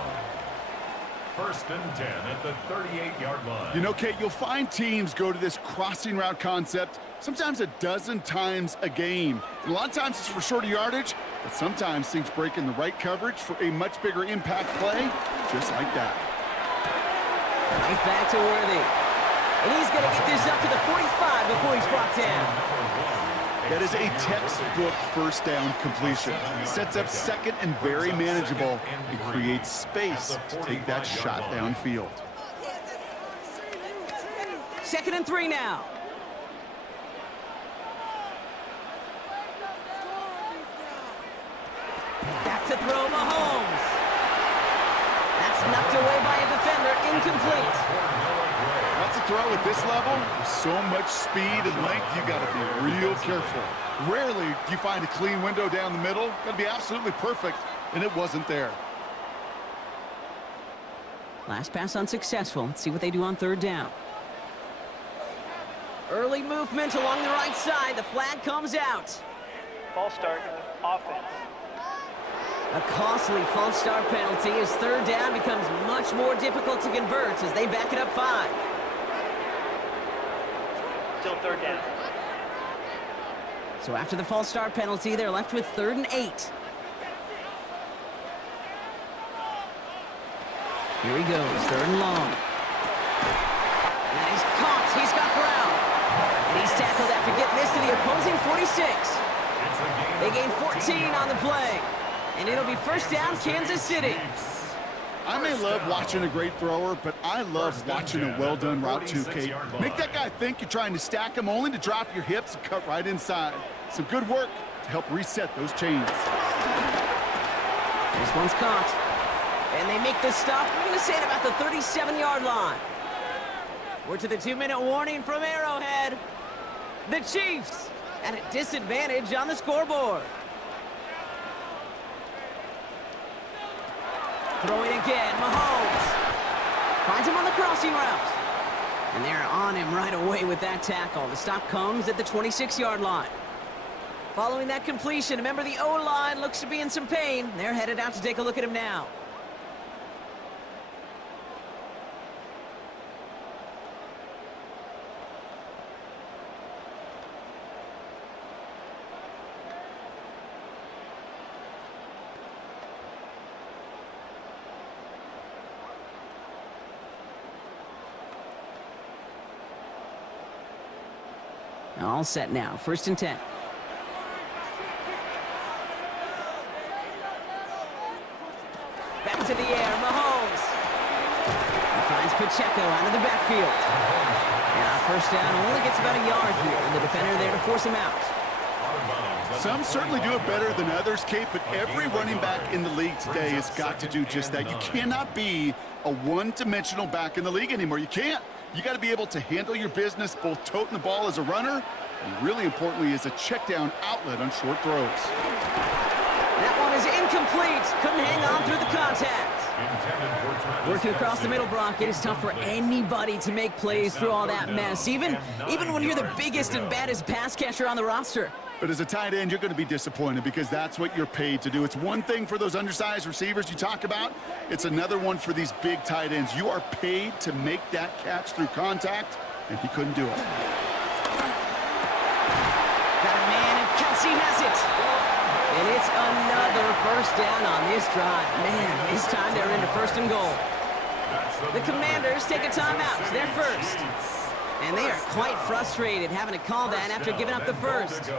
First and 10 at the 38-yard line. You know, Kate, you'll find teams go to this crossing route concept sometimes a dozen times a game. And a lot of times it's for shorter yardage, but sometimes things break in the right coverage for a much bigger impact play, just like that. Right back to Worthy. And he's going to get this up to the 45 before he's brought down. That is a textbook first down completion. Sets up second and very manageable and creates space to take that shot downfield. Second and 3 now. Back to throw, Mahomes. That's knocked away by a defender, incomplete. That's a throw at this level. With so much speed and length, you got to be real careful. Rarely do you find a clean window down the middle. Got to be absolutely perfect, and it wasn't there. Last pass unsuccessful. Let's see what they do on third down. Early movement along the right side. The flag comes out. False start, offense. A costly false start penalty as third down becomes much more difficult to convert as they back it up 5. Still third down. So after the false start penalty, they're left with 3rd and 8. Here he goes, 3rd and long. And he's caught. He's got Brown. And he's tackled after getting this to the opposing 46. They gain 14 on the play. And it'll be first down, Kansas City. I may love watching a great thrower, but I love watching a well-done route too, Kate. Make that guy think you're trying to stack him only to drop your hips and cut right inside. Some good work to help reset those chains. This one's caught. And they make the stop. We're going to say it about the 37-yard line. We're to the 2-minute warning from Arrowhead. The Chiefs at a disadvantage on the scoreboard. Throwing again, Mahomes. Finds him on the crossing route. And they're on him right away with that tackle. The stop comes at the 26-yard line. Following that completion, remember the O-line looks to be in some pain. They're headed out to take a look at him now. All set now. 1st and 10. Back to the air. Mahomes. He finds Pacheco out of the backfield. And first down only gets about a yard here. And the defender there to force him out. Some certainly do it better than others, Kate, but every running back in the league today has got to do just that. You cannot be a one-dimensional back in the league anymore. You can't. You got to be able to handle your business, both toting the ball as a runner and really importantly as a check down outlet on short throws. That one is incomplete. Couldn't hang on through the contact. Working across the middle, Brock, it is tough for anybody to make plays through all that mess, even when you're the biggest and baddest pass catcher on the roster. But as a tight end, you're going to be disappointed because that's what you're paid to do. It's one thing for those undersized receivers you talk about. It's another one for these big tight ends. You are paid to make that catch through contact, and he couldn't do it. Got a man, and Kelsey has it. And it's another first down on this drive. Man, this time they're into 1st and goal. The Commanders take a timeout. They're first. And they are quite frustrated having to call that after giving up the first.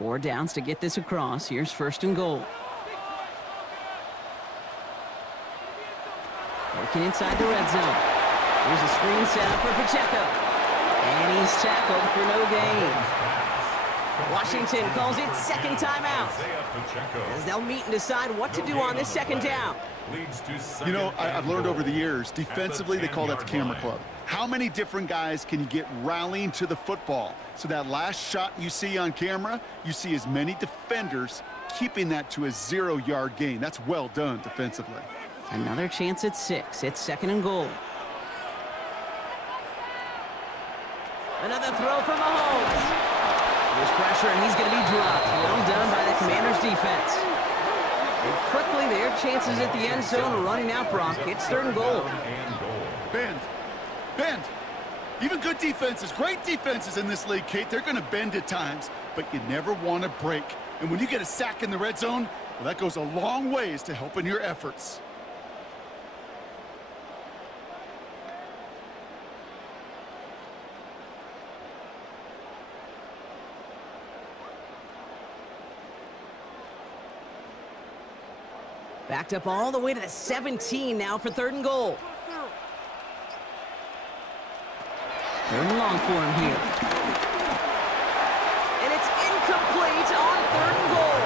4 downs to get this across. Here's 1st and goal. Working inside the red zone. Here's a screen set up for Pacheco. And he's tackled for no gain. Washington calls it 2nd timeout, as they'll meet and decide what to do on this 2nd down. You know, I've learned over the years, defensively, they call that the camera club. How many different guys can you get rallying to the football? So that last shot you see on camera, you see as many defenders keeping that to a 0-yard gain. That's well done defensively. Another chance at 6. It's 2nd and goal. Another throw from Mahomes. There's pressure, and he's going to be dropped. Well done by the Commanders' defense. And quickly, their chances at the end zone are running out, Brock. It's 3rd and goal. Bend. Bend. Even good defenses, great defenses in this league, Kate, they're going to bend at times, but you never want to break. And when you get a sack in the red zone, well, that goes a long ways to helping your efforts. Backed up all the way to the 17 now for 3rd and goal. 3rd and long for him here. And it's incomplete on 3rd and goal.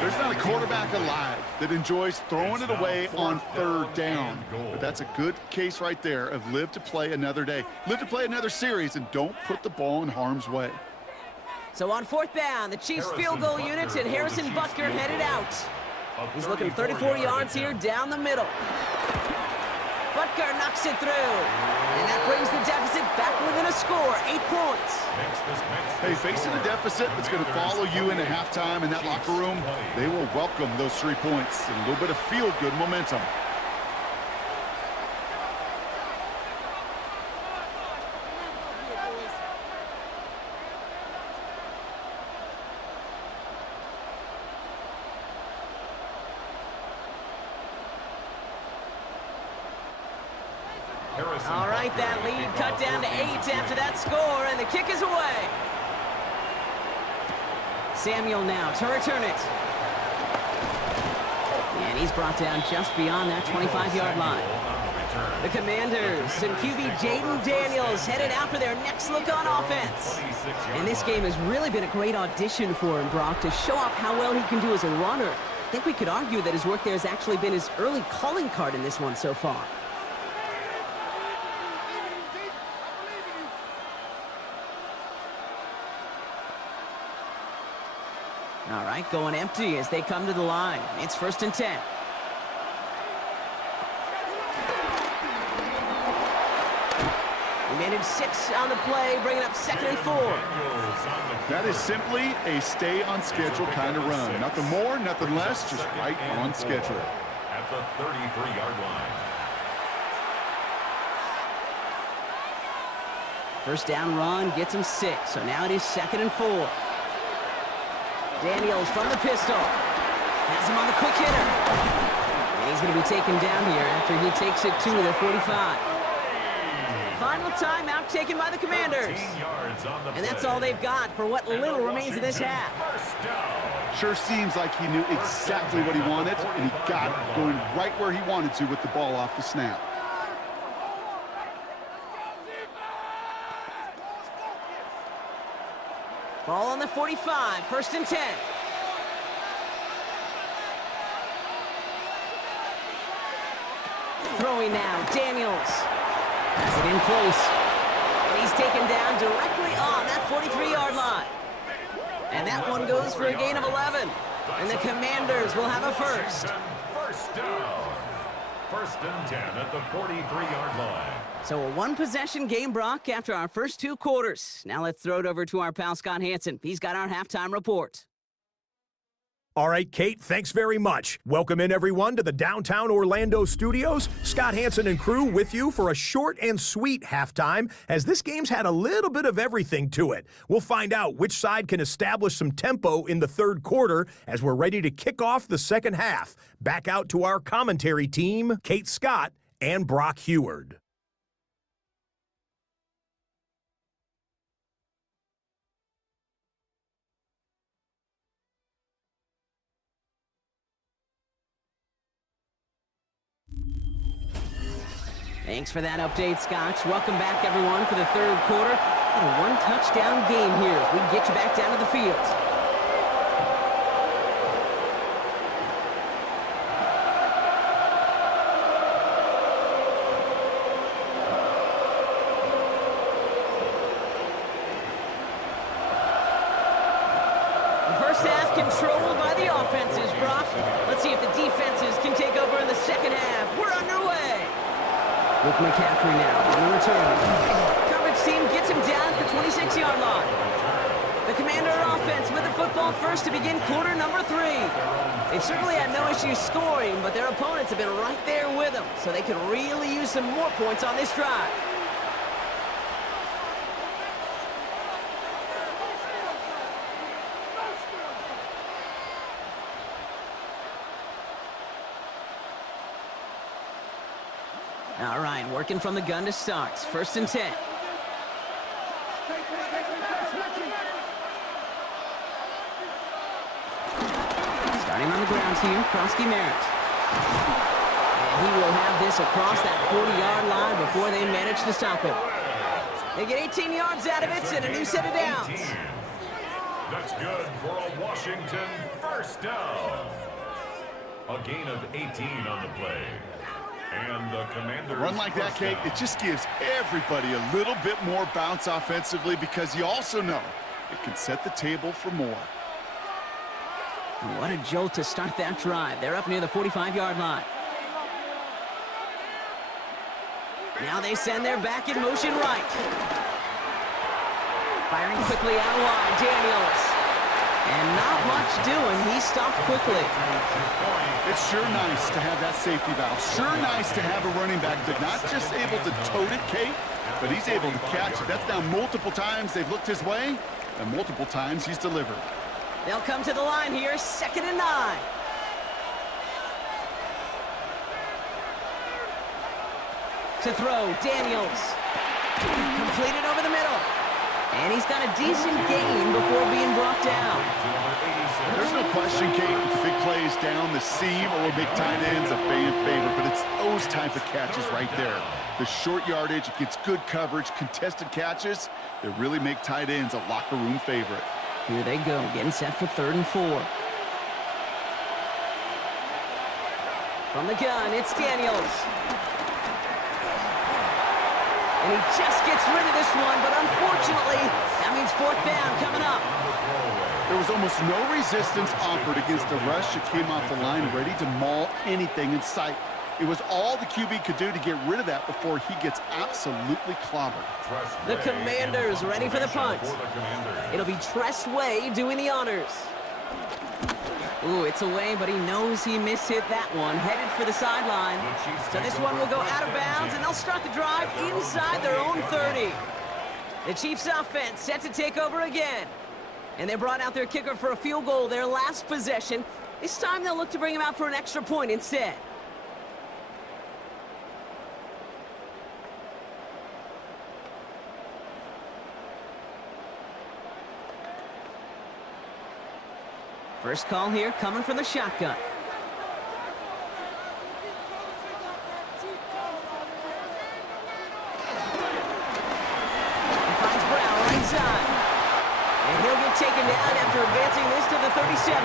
There's not a quarterback alive that enjoys throwing it away on 3rd down. But that's a good case right there of live to play another day. Live to play another series and don't put the ball in harm's way. So on 4th down, the Chiefs field goal unit and Harrison Butker headed out. He's looking 34 yards here down the middle. Butker knocks it through. And that brings the deficit back within a score, 8 points. Hey, facing a deficit that's going to follow you into halftime in that locker room, they will welcome those 3 points and a little bit of feel-good momentum. All right, that lead cut down to 8 after that score, and the kick is away. Samuel now to return it. And he's brought down just beyond that 25-yard line. The Commanders and QB Jaden Daniels headed out for their next look on offense. And this game has really been a great audition for him, Brock, to show off how well he can do as a runner. I think we could argue that his work there has actually been his early calling card in this one so far. All right, going empty as they come to the line. It's 1st and 10. We managed 6 on the play, bringing up 2nd and 4. That is simply a stay-on-schedule kind of run. Nothing more, nothing less, just right on schedule. At the 33-yard line. 1st down run gets him 6, so now it is 2nd and 4. Daniels from the pistol. Has him on the quick hitter. And he's going to be taken down here after he takes it to the 45. Final timeout taken by the Commanders. And that's all they've got for what little remains of this half. Sure seems like he knew exactly what he wanted, and he got it going right where he wanted to with the ball off the snap. Ball on the 45, 1st and 10. Throwing now, Daniels. Has it in close. And he's taken down directly on that 43-yard line. And that one goes for a gain of 11. And the Commanders will have a first. First down. 1st and 10 at the 43-yard line. So a one-possession game, Brock, after our first 2 quarters. Now let's throw it over to our pal Scott Hansen. He's got our halftime report. All right, Kate, thanks very much. Welcome in, everyone, to the downtown Orlando studios. Scott Hansen and crew with you for a short and sweet halftime, as this game's had a little bit of everything to it. We'll find out which side can establish some tempo in the 3rd quarter as we're ready to kick off the 2nd half. Back out to our commentary team, Kate Scott and Brock Heward. Thanks for that update, Scotch. Welcome back, everyone, for the third quarter. And a one-touchdown game here as we get you back down to the field. The first half controlled by the offenses, Brock. Let's see if the defenses can take over in the second half. We're underway. Luke McCaffrey now on the return. Coverage team gets him down at the 26-yard line. The Commander offense with the football first to begin quarter number 3. They've certainly had no issues scoring, but their opponents have been right there with them, so they can really use some more points on this drive. All right, working from the gun to start. 1st and 10. Starting on the ground here, Krosky Merritt. And he will have this across that 40-yard line before they manage to stop him. They get 18 yards out of it and a new set of downs. That's good for a Washington first down. A gain of 18 on the play. And the Commanders. A run like that, Kate, it just gives everybody a little bit more bounce offensively because you also know it can set the table for more. And what a jolt to start that drive. They're up near the 45-yard line. Now they send their back in motion right. Firing quickly out wide, Daniels. And not much doing. He stopped quickly. It's sure nice to have that safety valve. Sure nice to have a running back that's not just able to tote it, Kate, but he's able to catch it. That's now multiple times they've looked his way, and multiple times he's delivered. They'll come to the line here, 2nd and 9. To throw, Daniels. Completed over the middle. And he's got a decent gain before being brought down. There's no question, Kate, with the big plays down the seam or big tight ends a fan favorite, but it's those type of catches right there. The short yardage, it gets good coverage, contested catches that really make tight ends a locker room favorite. Here they go, getting set for 3rd and 4. From the gun, it's Daniels. And he just gets rid of this one, but unfortunately, that means 4th down coming up. There was almost no resistance offered against a rush that came off the line ready to maul anything in sight. It was all the QB could do to get rid of that before he gets absolutely clobbered. The Commanders ready for the punt. It'll be Tress Way doing the honors. Ooh, it's away, but he knows he mishit that one. Headed for the sideline. So this one will go out of bounds, and they'll start the drive inside their own 30. The Chiefs offense set to take over again. And they brought out their kicker for a field goal their last possession. This time they'll look to bring him out for an extra point instead. First call here coming from the shotgun. He finds Brown right side. And he'll get taken down after advancing this to the 37.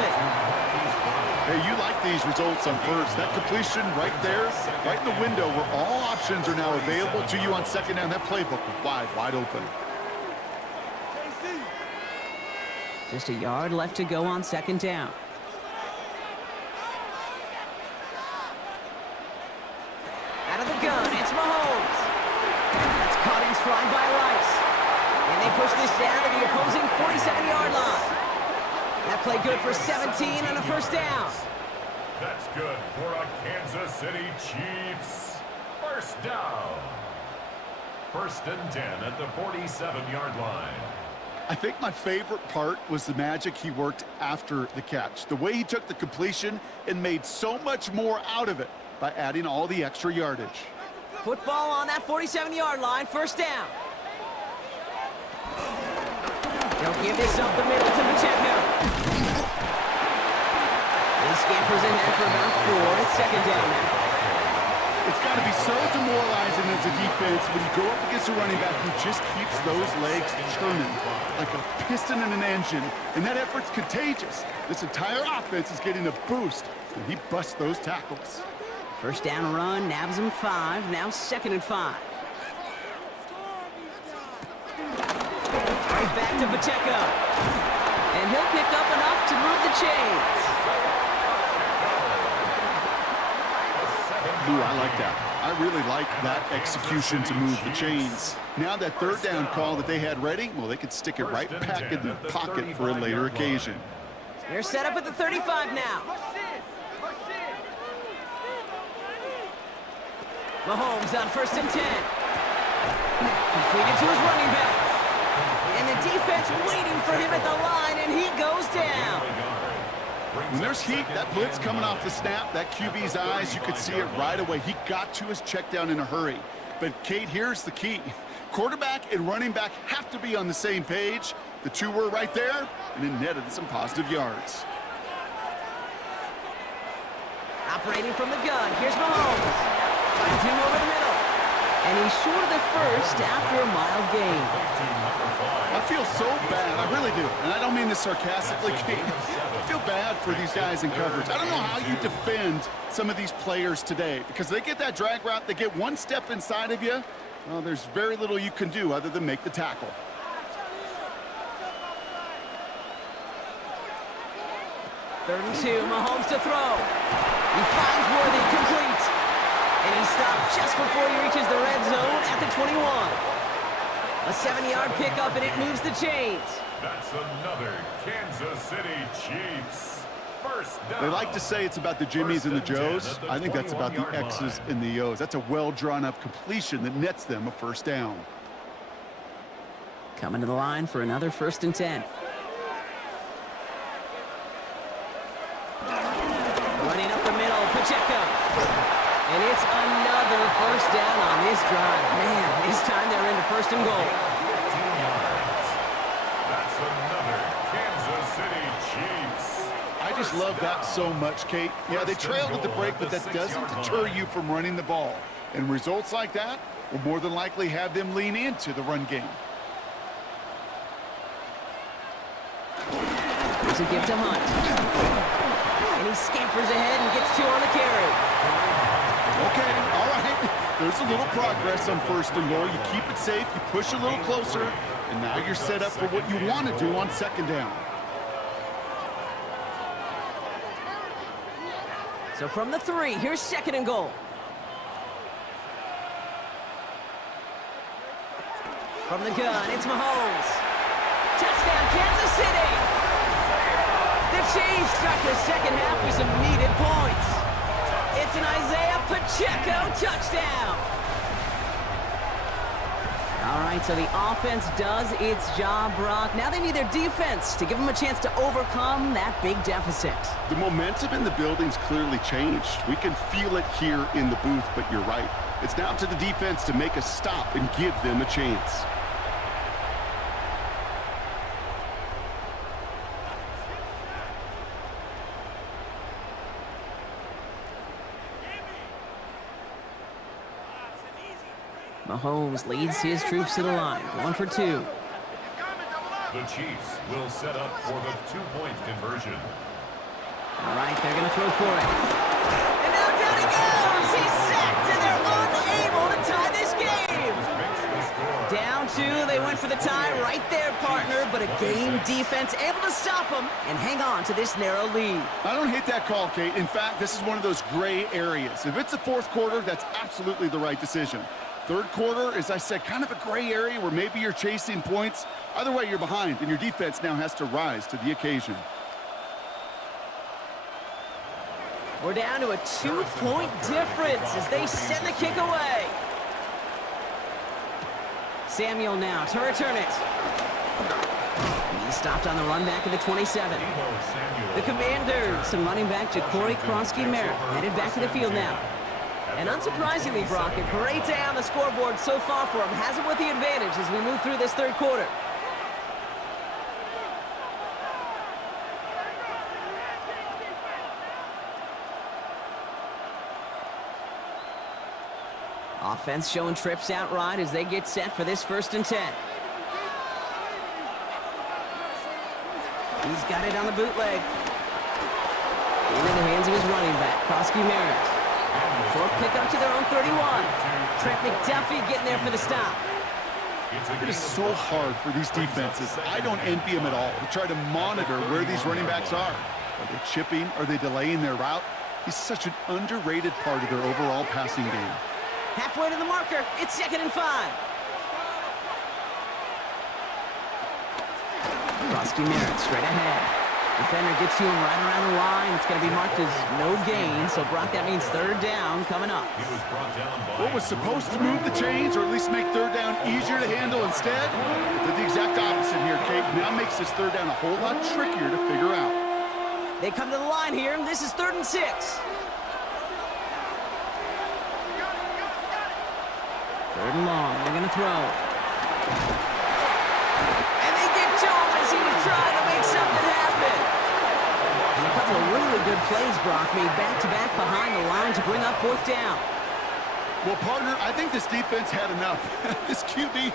Hey, you like these results on first. That completion right there, right in the window where all options are now available to you on 2nd down. That playbook wide open. Just a yard left to go on 2nd down. Out of the gun, it's Mahomes. That's caught in stride by Rice. And they push this down to the opposing 47-yard line. That play good for 17 and a 1st down. That's good for a Kansas City Chiefs. 1st down. 1st and 10 at the 47-yard line. I think my favorite part was the magic he worked after the catch. The way he took the completion and made so much more out of it by adding all the extra yardage. Football on that 47-yard line, 1st down. They'll give this up the middle to Pacheco. He scampers ahead for about 4. It's 2nd down now. It's got to be so demoralizing as a defense when you go up against a running back who just keeps those legs churning like a piston in an engine, and that effort's contagious. This entire offense is getting a boost when he busts those tackles. First down run, nabs him 5, now 2nd and 5. Right back to Pacheco. And he'll pick up enough to move the chains. Ooh, I like that. I really like that execution to move the chains. Now that third down call that they had ready, well, they could stick it right back in the pocket for a later occasion. They're set up at the 35 now. Mahomes on 1st and 10. Completed to his running back. And the defense waiting for him at the line, and he goes down. When there's heat, that blitz coming off the snap, that QB's eyes, you could see it right away. He got to his check down in a hurry. But, Kate, here's the key. Quarterback and running back have to be on the same page. The two were right there, and it netted some positive yards. Operating from the gun, here's Mahomes. Finds him over the middle. And he's short of the first after a mild gain. I feel so bad, I really do, and I don't mean this sarcastically, Kate. I feel bad for these guys in coverage. I don't know how you defend some of these players today, because they get that drag route, they get one step inside of you, well, there's very little you can do other than make the tackle. Third and 2, Mahomes to throw. He finds Worthy, complete. And he stopped just before he reaches the red zone at the 21. A 7-yard pickup, and it moves the chains. That's another Kansas City Chiefs. First down. They like to say it's about the Jimmies and the Joes. I think that's about the X's and the O's. That's a well-drawn-up completion that nets them a first down. Coming to the line for another 1st and 10. Running up the middle, Pacheco. And it's another first down on this drive. Man, this time they're into 1st and goal. 15 yards. That's another Kansas City Chiefs. I just love that so much, Kate. Yeah, they trailed at the break, but that doesn't deter you from running the ball. And results like that will more than likely have them lean into the run game. There's a give to Hunt. And he scampers ahead and gets 2 on the carry. Okay, all right. There's a little progress on 1st and goal. You keep it safe, you push a little closer, and now you're set up for what you want to do on 2nd down. So from the 3, here's 2nd and goal. From the gun, it's Mahomes. Touchdown, Kansas City! The Chiefs start the second half with some needed points. It's an Isaiah Pacheco touchdown. All right, so the offense does its job, Brock. Now they need their defense to give them a chance to overcome that big deficit. The momentum in the building's clearly changed. We can feel it here in the booth, but you're right. It's now to the defense to make a stop and give them a chance. Mahomes leads his troops to the line, going for 2. The Chiefs will set up for the 2-point conversion. All right, they're going to throw for it. And now down he goes! He's sacked, and they're unable to tie this game! Down 2, they went for the tie right there, partner, but a game defense able to stop them and hang on to this narrow lead. I don't hate that call, Kate. In fact, this is one of those gray areas. If it's the 4th quarter, that's absolutely the right decision. 3rd quarter, as I said, kind of a gray area where maybe you're chasing points. Either way, you're behind, and your defense now has to rise to the occasion. We're down to a 2-point difference as they send the kick away. Samuel now to return it. He's stopped on the run back at the 27. The Commanders and running back Ja'Cory Kronsky-Merritt headed back to the field now. And unsurprisingly, Brock, a great day on the scoreboard so far for him. Has him with the advantage as we move through this 3rd quarter. Offense showing trips out right as they get set for this 1st and 10. He's got it on the bootleg. Into the hands of his running back, Krosky Merritt. Short pickup to their own 31. Trent McDuffie getting there for the stop. It is so hard for these defenses. I don't envy them at all to try to monitor where these running backs are. Are they chipping? Are they delaying their route? He's such an underrated part of their overall passing game. Halfway to the marker. It's 2nd and 5. Krosky Merritt straight ahead. Defender gets to him right around the line. It's going to be marked as no gain. So, Brock, that means 3rd down coming up. What was supposed to move the chains, or at least make 3rd down easier to handle instead, did the exact opposite here, Kate. Now makes this 3rd down a whole lot trickier to figure out. They come to the line here. This is 3rd and 6. 3rd and long. They're going to throw. And they get to him as he was trying to make something happen. And a couple of really good plays, Brock, made back-to-back behind the line to bring up 4th down. Well, partner, I think this defense had enough. This QB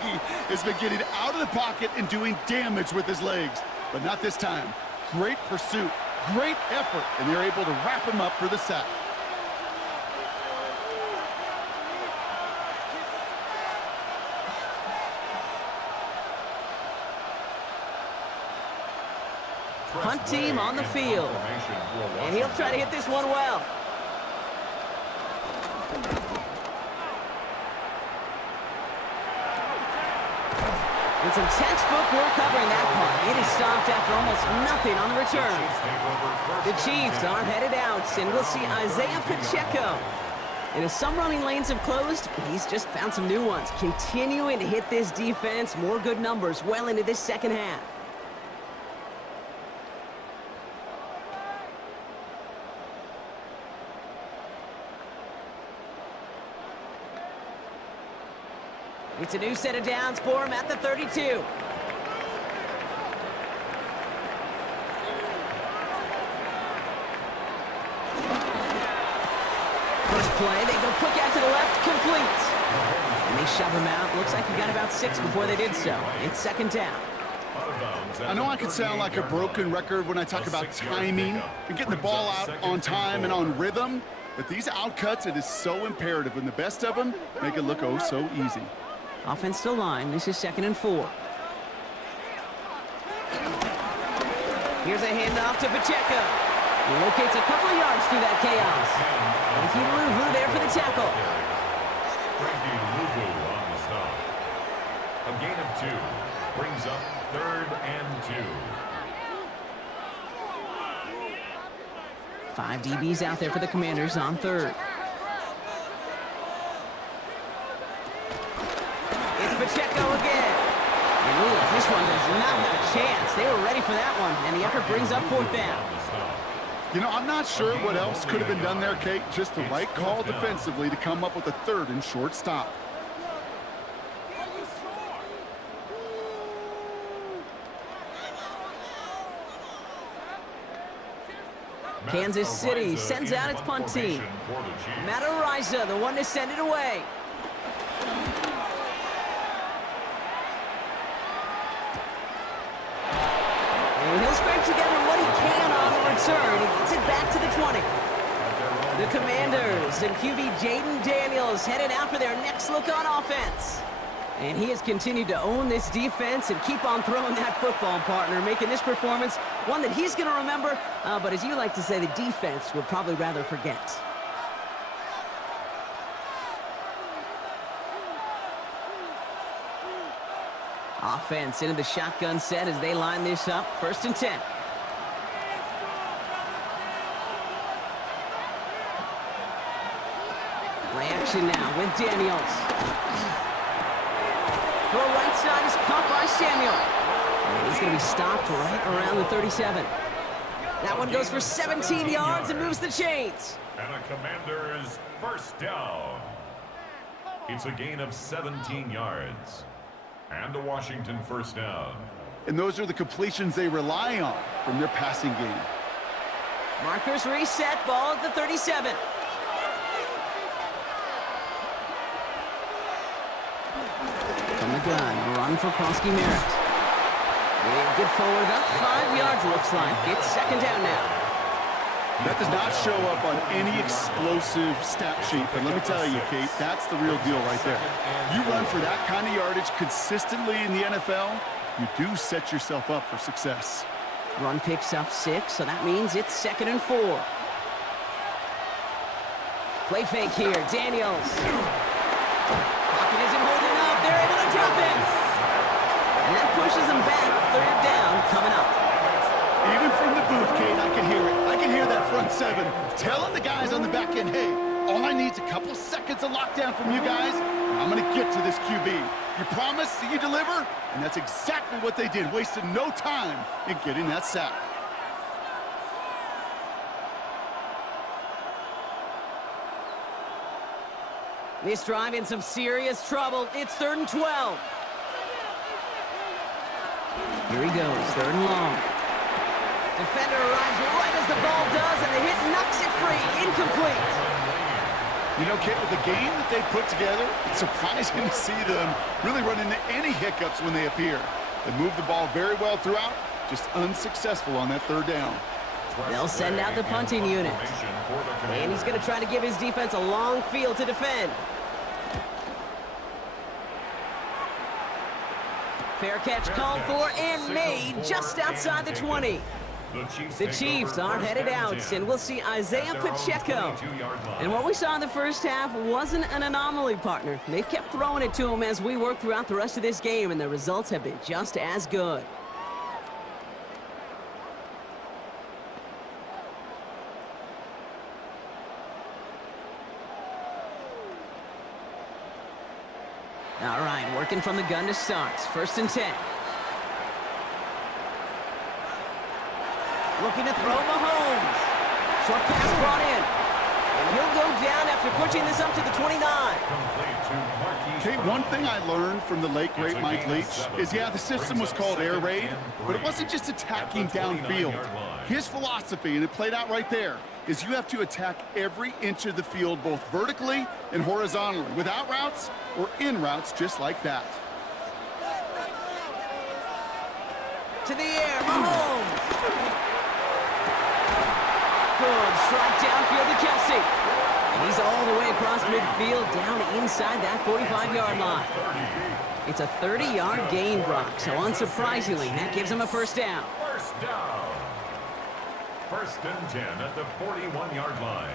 has been getting out of the pocket and doing damage with his legs, but not this time. Great pursuit, great effort, and they're able to wrap him up for the sack. Punt team on the field. And he'll try to hit this one well. And some textbook work covering that punt. It is stopped after almost nothing on the return. The Chiefs are headed out, and we'll see Isaiah Pacheco. And as some running lanes have closed, he's just found some new ones. Continuing to hit this defense, more good numbers well into this 2nd half. It's a new set of downs for him at the 32. First play, they go quick out to the left, complete. And they shove him out. Looks like he got about 6 before they did so. It's 2nd down. I know I could sound like a broken record when I talk about timing and getting the ball out on time and on rhythm, but these outcuts, it is so imperative, and the best of them make it look oh so easy. Offense to line. This is 2nd and 4. Here's a handoff to Pacheco. He locates a couple of yards through that chaos. And Luvu there for the tackle. Frankie Luvu on the stop. A gain of 2 brings up 3rd and 2. 5 DBs out there for the Commanders on 3rd. Pacheco again. And ooh, this one does not have a chance. They were ready for that one, and the effort brings up 4th down. You know, I'm not sure what else could have been done there, Kate. Just the right call defensively to come up with a 3rd and short stop. Kansas City sends out its punt team. Matt Ariza, the one to send it away. He'll scrape together what he can on the return. He gets it back to the 20. The Commanders and QB Jaden Daniels headed out for their next look on offense. And he has continued to own this defense and keep on throwing that football, partner, making this performance one that he's going to remember, but as you like to say, the defense would probably rather forget. Offense into the shotgun set as they line this up. 1st and 10. Play action now with Daniels. Throw right side is caught by Samuel. And he's going to be stopped right around the 37. That one goes for 17 yards and moves the chains. And a Commander's 1st down. It's a gain of 17 yards. And a Washington 1st down. And those are the completions they rely on from their passing game. Markers reset, ball at the 37. gun. Run for Krosky Merritt. They get forward up 5 yards, looks like. It's second down now. That does not show up on any explosive stat sheet, but let me tell you, Kate, that's the real deal right there. You run for that kind of yardage consistently in the NFL, you do set yourself up for success. Run picks up 6, so that means it's 2nd and 4. Play fake here, Daniels. Pocket isn't holding up, they're able to drop it. And that pushes them back, 3rd down coming up. Even from the booth, Kate, I can hear it. I can hear that front 7 telling the guys on the back end, hey, all I need is a couple seconds of lockdown from you guys, and I'm going to get to this QB. You promise that you deliver? And that's exactly what they did, wasted no time in getting that sack. This drive in some serious trouble. It's 3rd and 12. Here he goes, 3rd and long. Defender arrives right as the ball does, and the hit knocks it free. Incomplete. You know, Kate, with the game that they put together, it's surprising to see them really run into any hiccups when they appear. They move the ball very well throughout, just unsuccessful on that 3rd down. They'll send out the punting unit. And he's going to try to give his defense a long field to defend. Fair catch called for and made just outside the 20. The Chiefs are headed out, and we'll see Isaiah Pacheco. And what we saw in the first half wasn't an anomaly, partner. They've kept throwing it to him as we work throughout the rest of this game, and the results have been just as good. All right, working from the gun to start. 1st and 10. Looking to throw Mahomes. Short pass brought in. And he'll go down after pushing this up to the 29. Kate, one thing I learned from the late, great Mike Leach is, yeah, the system was called air raid, but it wasn't just attacking downfield. His philosophy, and it played out right there, is you have to attack every inch of the field, both vertically and horizontally, without routes or in routes just like that. To the air, Mahomes. Good strike downfield to Kelsey. And he's all the way across midfield, down inside that 45-yard line. It's a 30-yard gain, Brock, so unsurprisingly, that gives him a 1st down. 1st down. 1st and 10 at the 41-yard line.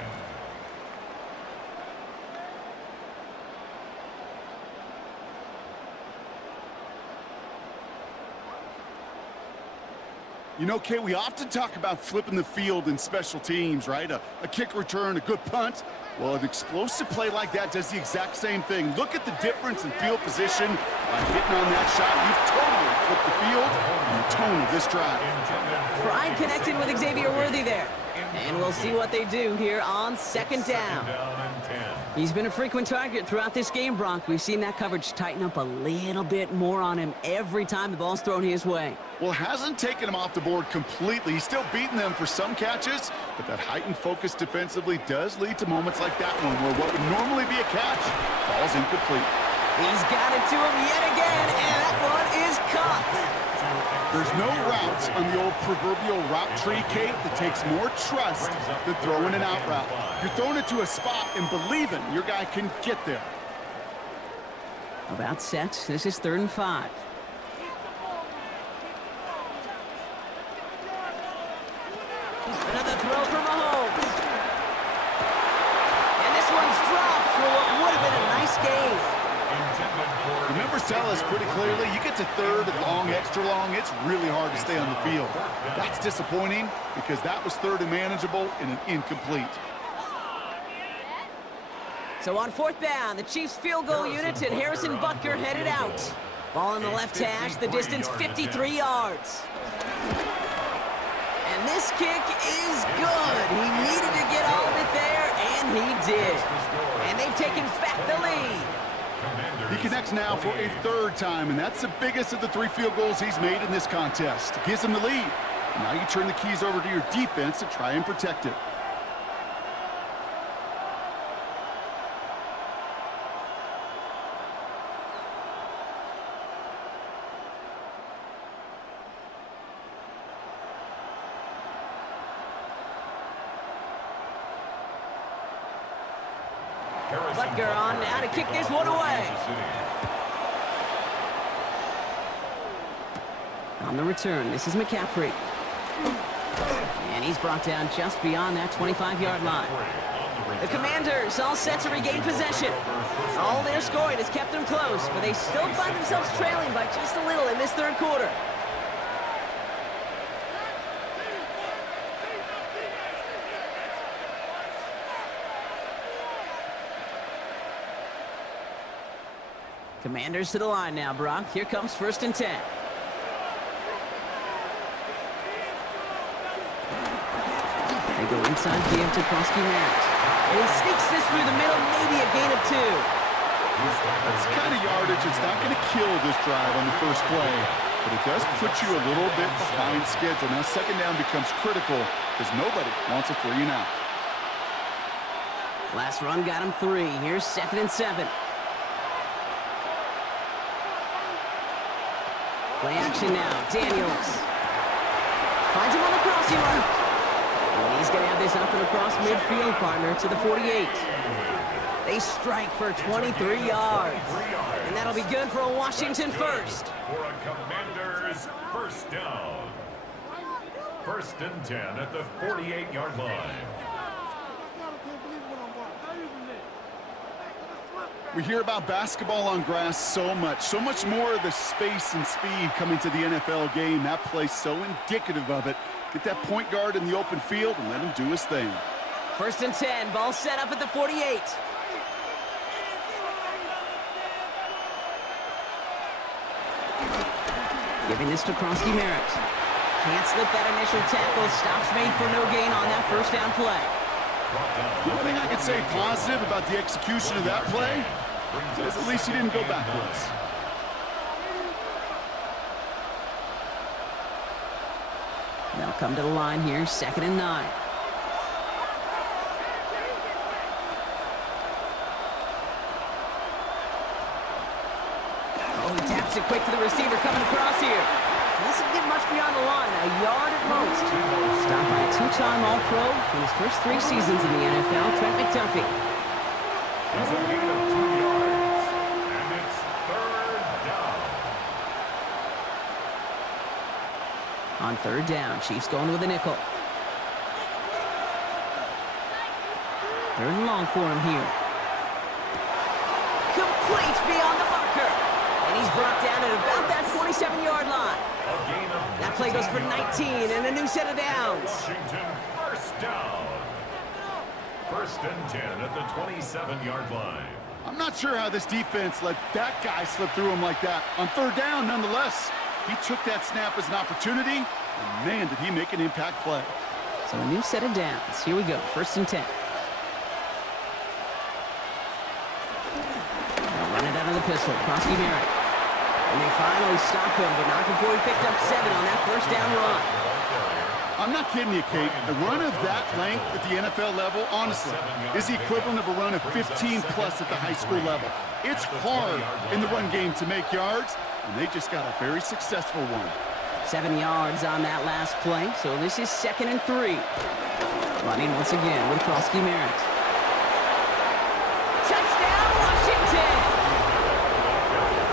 You know, Kay, we often talk about flipping the field in special teams, right? A kick return, a good punt. Well, an explosive play like that does the exact same thing. Look at the difference in field position by getting on that shot. You've totally flipped the field and the tone of this drive. Pride connected with Xavier Worthy there. And we'll see what they do here on 2nd down. He's been a frequent target throughout this game, Brock. We've seen that coverage tighten up a little bit more on him every time the ball's thrown his way. Well, hasn't taken him off the board completely. He's still beating them for some catches, but that heightened focus defensively does lead to moments like that one where what would normally be a catch falls incomplete. He's got it to him yet again, and that one is caught. There's no routes on the old proverbial route tree, Kate, that takes more trust than throwing an out route. You're throwing it to a spot and believing your guy can get there. About set. This is 3rd and 5. Another throw for Mahomes. And this one's dropped for what would have been a nice game. The numbers tell us pretty clearly, you get to 3rd and long, extra long, it's really hard to stay on the field. That's disappointing because that was 3rd and manageable and an incomplete. So on 4th down, the Chiefs field goal unit and Harrison Butker headed out. Ball in the left hash, the distance 53 yards. And this kick is good. He needed to get all of it there, and he did. And they've taken back the lead. He connects now for a 3rd time, and that's the biggest of the 3 field goals he's made in this contest. Gives him the lead. Now you turn the keys over to your defense to try and protect it. Butker on now to kick this one away. On the return, this is McCaffrey. And he's brought down just beyond that 25-yard line. The Commanders all set to regain possession. All their scoring has kept them close, but they still find themselves trailing by just a little in this third quarter. Commanders to the line now, Brock. Here comes 1st and 10. They go inside, give to Krosky-Merritt. And he sneaks this through the middle, maybe a gain of 2. That's the kind of yardage. It's not going to kill this drive on the first play, but it does put you a little bit behind schedule. Now, 2nd down becomes critical because nobody wants a 3-and-out. Last run got him 3. Here's 2nd and 7. Play action now. Daniels finds him on the crossing route. And he's going to have this up and across midfield, partner, to the 48. They strike for 23 yards. And that'll be good for a Washington first. For a Commanders first down. 1st and 10 at the 48-yard line. We hear about basketball on grass so much more of the space and speed coming to the NFL game. That play's so indicative of it. Get that point guard in the open field and let him do his thing. 1st and 10, ball set up at the 48. Giving this to Krosky-Merritt. Can't slip that initial tackle. Stops made for no gain on that 1st down play. The only thing I can say positive about the execution of that play is at least he didn't go backwards. They'll come to the line here, 2nd and 9. Oh, he taps it quick to the receiver coming across here. Doesn't get much beyond the line, a yard at most. Stopped by a 2-time All-Pro in his first 3 seasons in the NFL, Trent McDuffie. That's a gain of 2 yards, and it's 3rd down. On 3rd down, Chiefs going with a nickel. 3rd and long for him here. Complete beyond the marker. And he's brought down at about that 27-yard line. That play goes for 19 and a new set of downs. Washington first down. 1st and 10 at the 27-yard line. I'm not sure how this defense let that guy slip through him like that. On 3rd down, nonetheless, he took that snap as an opportunity, and man, did he make an impact play. So a new set of downs. Here we go, 1st and 10. They'll run it out of the pistol, Krosky-Merritt. And they finally stop him, but not before he picked up 7 on that 1st down run. I'm not kidding you, Kate. A run of that length at the NFL level, honestly, is the equivalent of a run of 15-plus at the high school level. It's hard in the run game to make yards, and they just got a very successful one. 7 yards on that last play, so this is 2nd and 3. Running once again with Krosky-Merritt. Touchdown, Washington!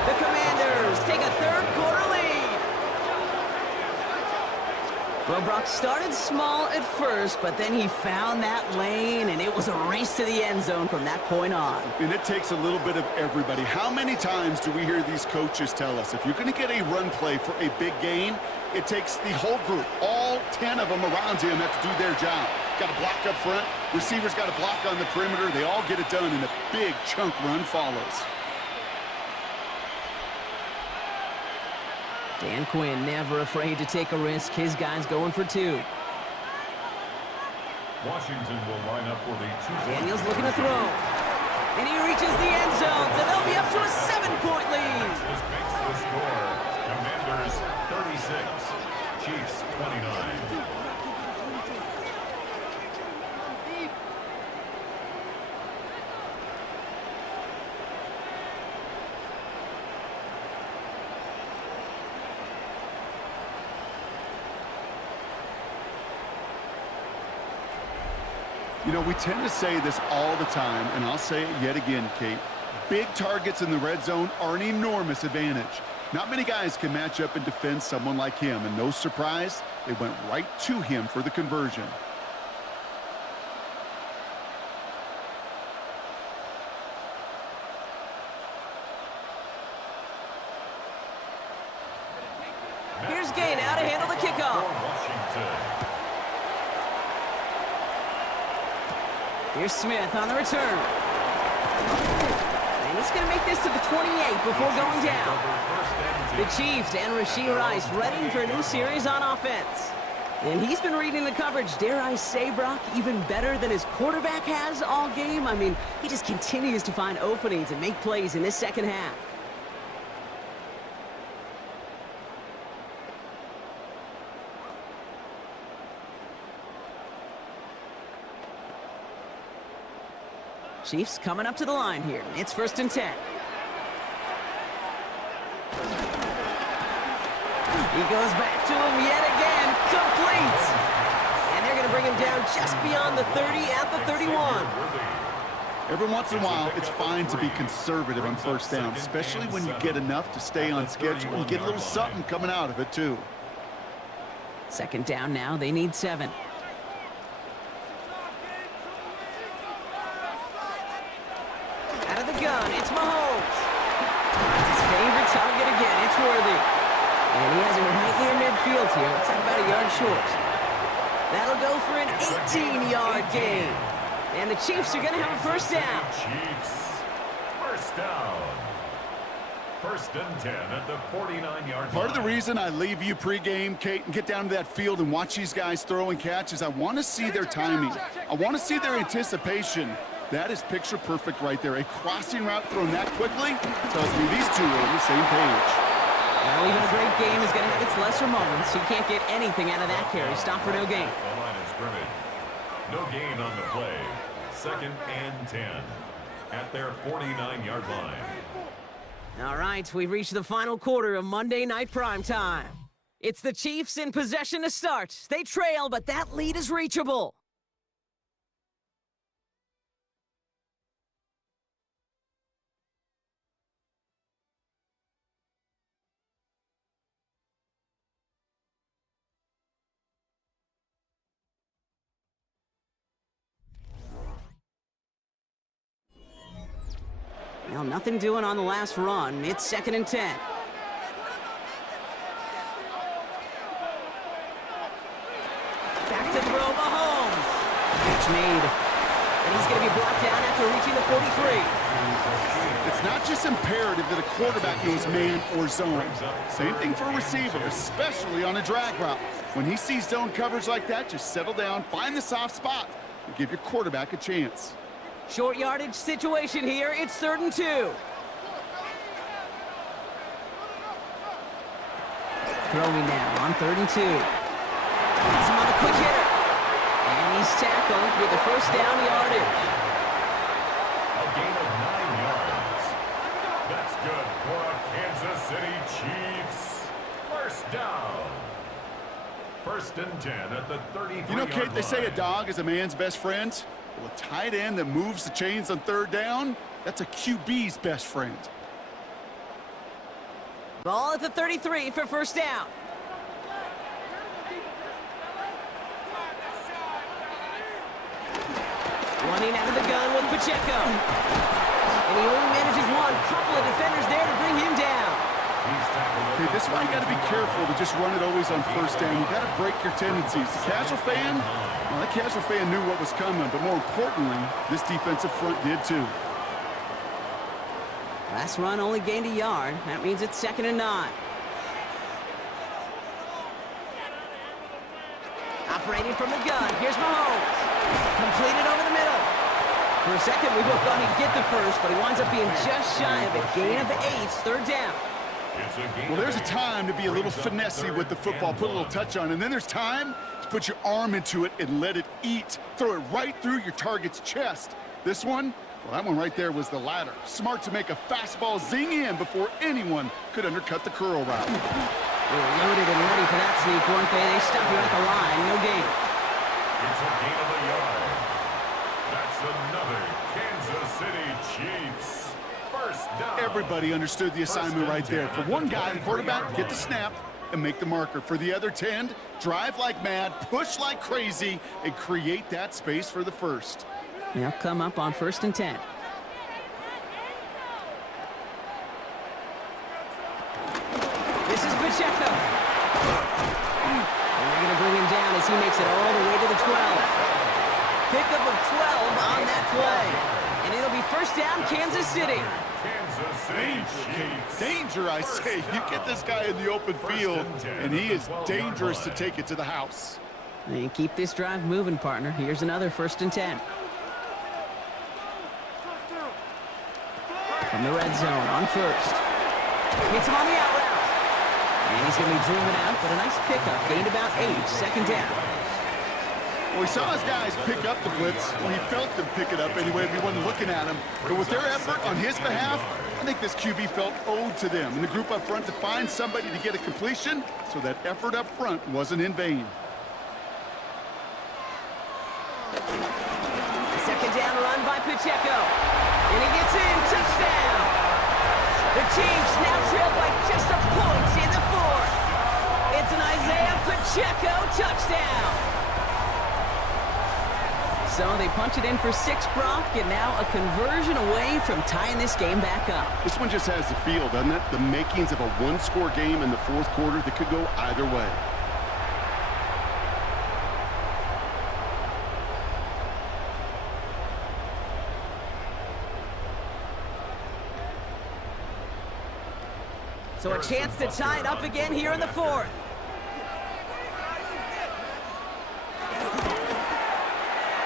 The Commanders take a 3rd quarter lead. Well, Brock started small at first, but then he found that lane, and it was a race to the end zone from that point on. And it takes a little bit of everybody. How many times do we hear these coaches tell us, if you're going to get a run play for a big gain, it takes the whole group, all 10 of them around him have to do their job. Got to block up front, receivers got to block on the perimeter, they all get it done, and a big chunk run follows. Dan Quinn never afraid to take a risk. His guys going for 2. Washington will line up for the 2. Daniels looking to throw. And he reaches the end zone, so they'll be up to a 7-point lead. This makes the score. Commanders 36, Chiefs 29. You know, we tend to say this all the time, and I'll say it yet again, Kate. Big targets in the red zone are an enormous advantage. Not many guys can match up and defend someone like him, and no surprise, they went right to him for the conversion. Here's Gay now to handle the kickoff. Here's Smith on the return. And he's going to make this to the 28 before going down. The Chiefs and Rashee Rice ready for a new series on offense. And he's been reading the coverage, dare I say, Brock, even better than his quarterback has all game. I mean, he just continues to find openings and make plays in this second half. Chiefs coming up to the line here. It's 1st and 10. He goes back to him yet again. Complete. And they're going to bring him down just beyond the 30 at the 31. Every once in a while, it's fine to be conservative on 1st down, especially when you get enough to stay on schedule and get a little something coming out of it, too. 2nd down now. They need 7. Out of the gun, it's Mahomes. That's his favorite target again. It's Worthy. And he has it right near midfield here. It's like about a yard short. That'll go for an 18-yard gain. And the Chiefs are going to have a 1st down. Chiefs, 1st down. 1st and 10 at the 49-yard line. Part of the reason I leave you pregame, Kate, and get down to that field and watch these guys throw and catch is I want to see their timing. I want to see their anticipation. That is picture perfect right there. A crossing route thrown that quickly tells me these two are on the same page. Well, even a great game is going to have its lesser moments. You can't get anything out of that carry. Stop for no gain. The line of scrimmage. No gain on the play. 2nd and 10 at their 49-yard line. All right, we've reached the final quarter of Monday Night Primetime. It's the Chiefs in possession to start. They trail, but that lead is reachable. Well, nothing doing on the last run. It's 2nd and 10. Back to throw, Mahomes. Catch made. And he's going to be brought down after reaching the 43. It's not just imperative that a quarterback knows man or zone. Same thing for a receiver, especially on a drag route. When he sees zone coverage like that, just settle down, find the soft spot, and give your quarterback a chance. Short yardage situation here. It's 3rd and 2. Throwing now on 3rd and 2. He's him on the quick hitter. And he's tackled with the 1st down yardage. A gain of 9 yards. That's good for a Kansas City Chiefs. 1st down. 1st and 10 at the 33-yard line. You know, Kate, they say a dog is a man's best friend. Well, a tight end that moves the chains on 3rd down, that's a QB's best friend. Ball at the 33 for 1st down. Running out of the gun with Pacheco. And he only manages one. Couple of defenders there to bring him down. Okay, this is why you got to be careful to just run it always on 1st down. You got to break your tendencies. The casual fan, well, that casual fan knew what was coming, but more importantly, this defensive front did too. Last run only gained a yard. That means it's 2nd and 9. Operating from the gun. Here's Mahomes. Completed over the middle. For a second, we both thought he'd get the first, but he winds up being just shy of a gain of 8. 3rd down. Well, there's a time to be a little finessey with the football, put a little touch on, and then there's time to put your arm into it and let it eat. Throw it right through your target's chest. This one, well, that one right there was the latter. Smart to make a fastball zing in before anyone could undercut the curl route. They were loaded and ready for that sneak, weren't they? They stopped you at the line. No gain. It's a gain of a yard. Chiefs. First down. Everybody understood the assignment right there. For one guy, the quarterback, get the snap and make the marker. For the other 10, drive like mad, push like crazy, and create that space for the first. They'll come up on 1st and 10. This is Pacheco. And they're going to bring him down as he makes it all the way to the 12. Pickup of 12 on that play. And it'll be first down, Kansas City. Kansas City Chiefs. Danger, I say. You get this guy in the open field, and he is dangerous to take it to the house. And keep this drive moving, partner. Here's another 1st and 10. From the red zone on 1st. Hits him on the out route. And he's going to be driven out, but a nice pickup. Gained about 8, 2nd down. Well, we saw his guys pick up the blitz. Well, he felt them pick it up anyway if he wasn't looking at him. But with their effort on his behalf, I think this QB felt owed to them and the group up front to find somebody to get a completion, so that effort up front wasn't in vain. 2nd down run by Pacheco. And he gets in. Touchdown. The Chiefs now trail by just a point in the 4th. It's an Isaiah Pacheco touchdown. So they punch it in for 6, Brock, and now a conversion away from tying this game back up. This one just has the feel, doesn't it? The makings of a one-score game in the 4th quarter that could go either way. So a chance to tie it up again here in the 4th.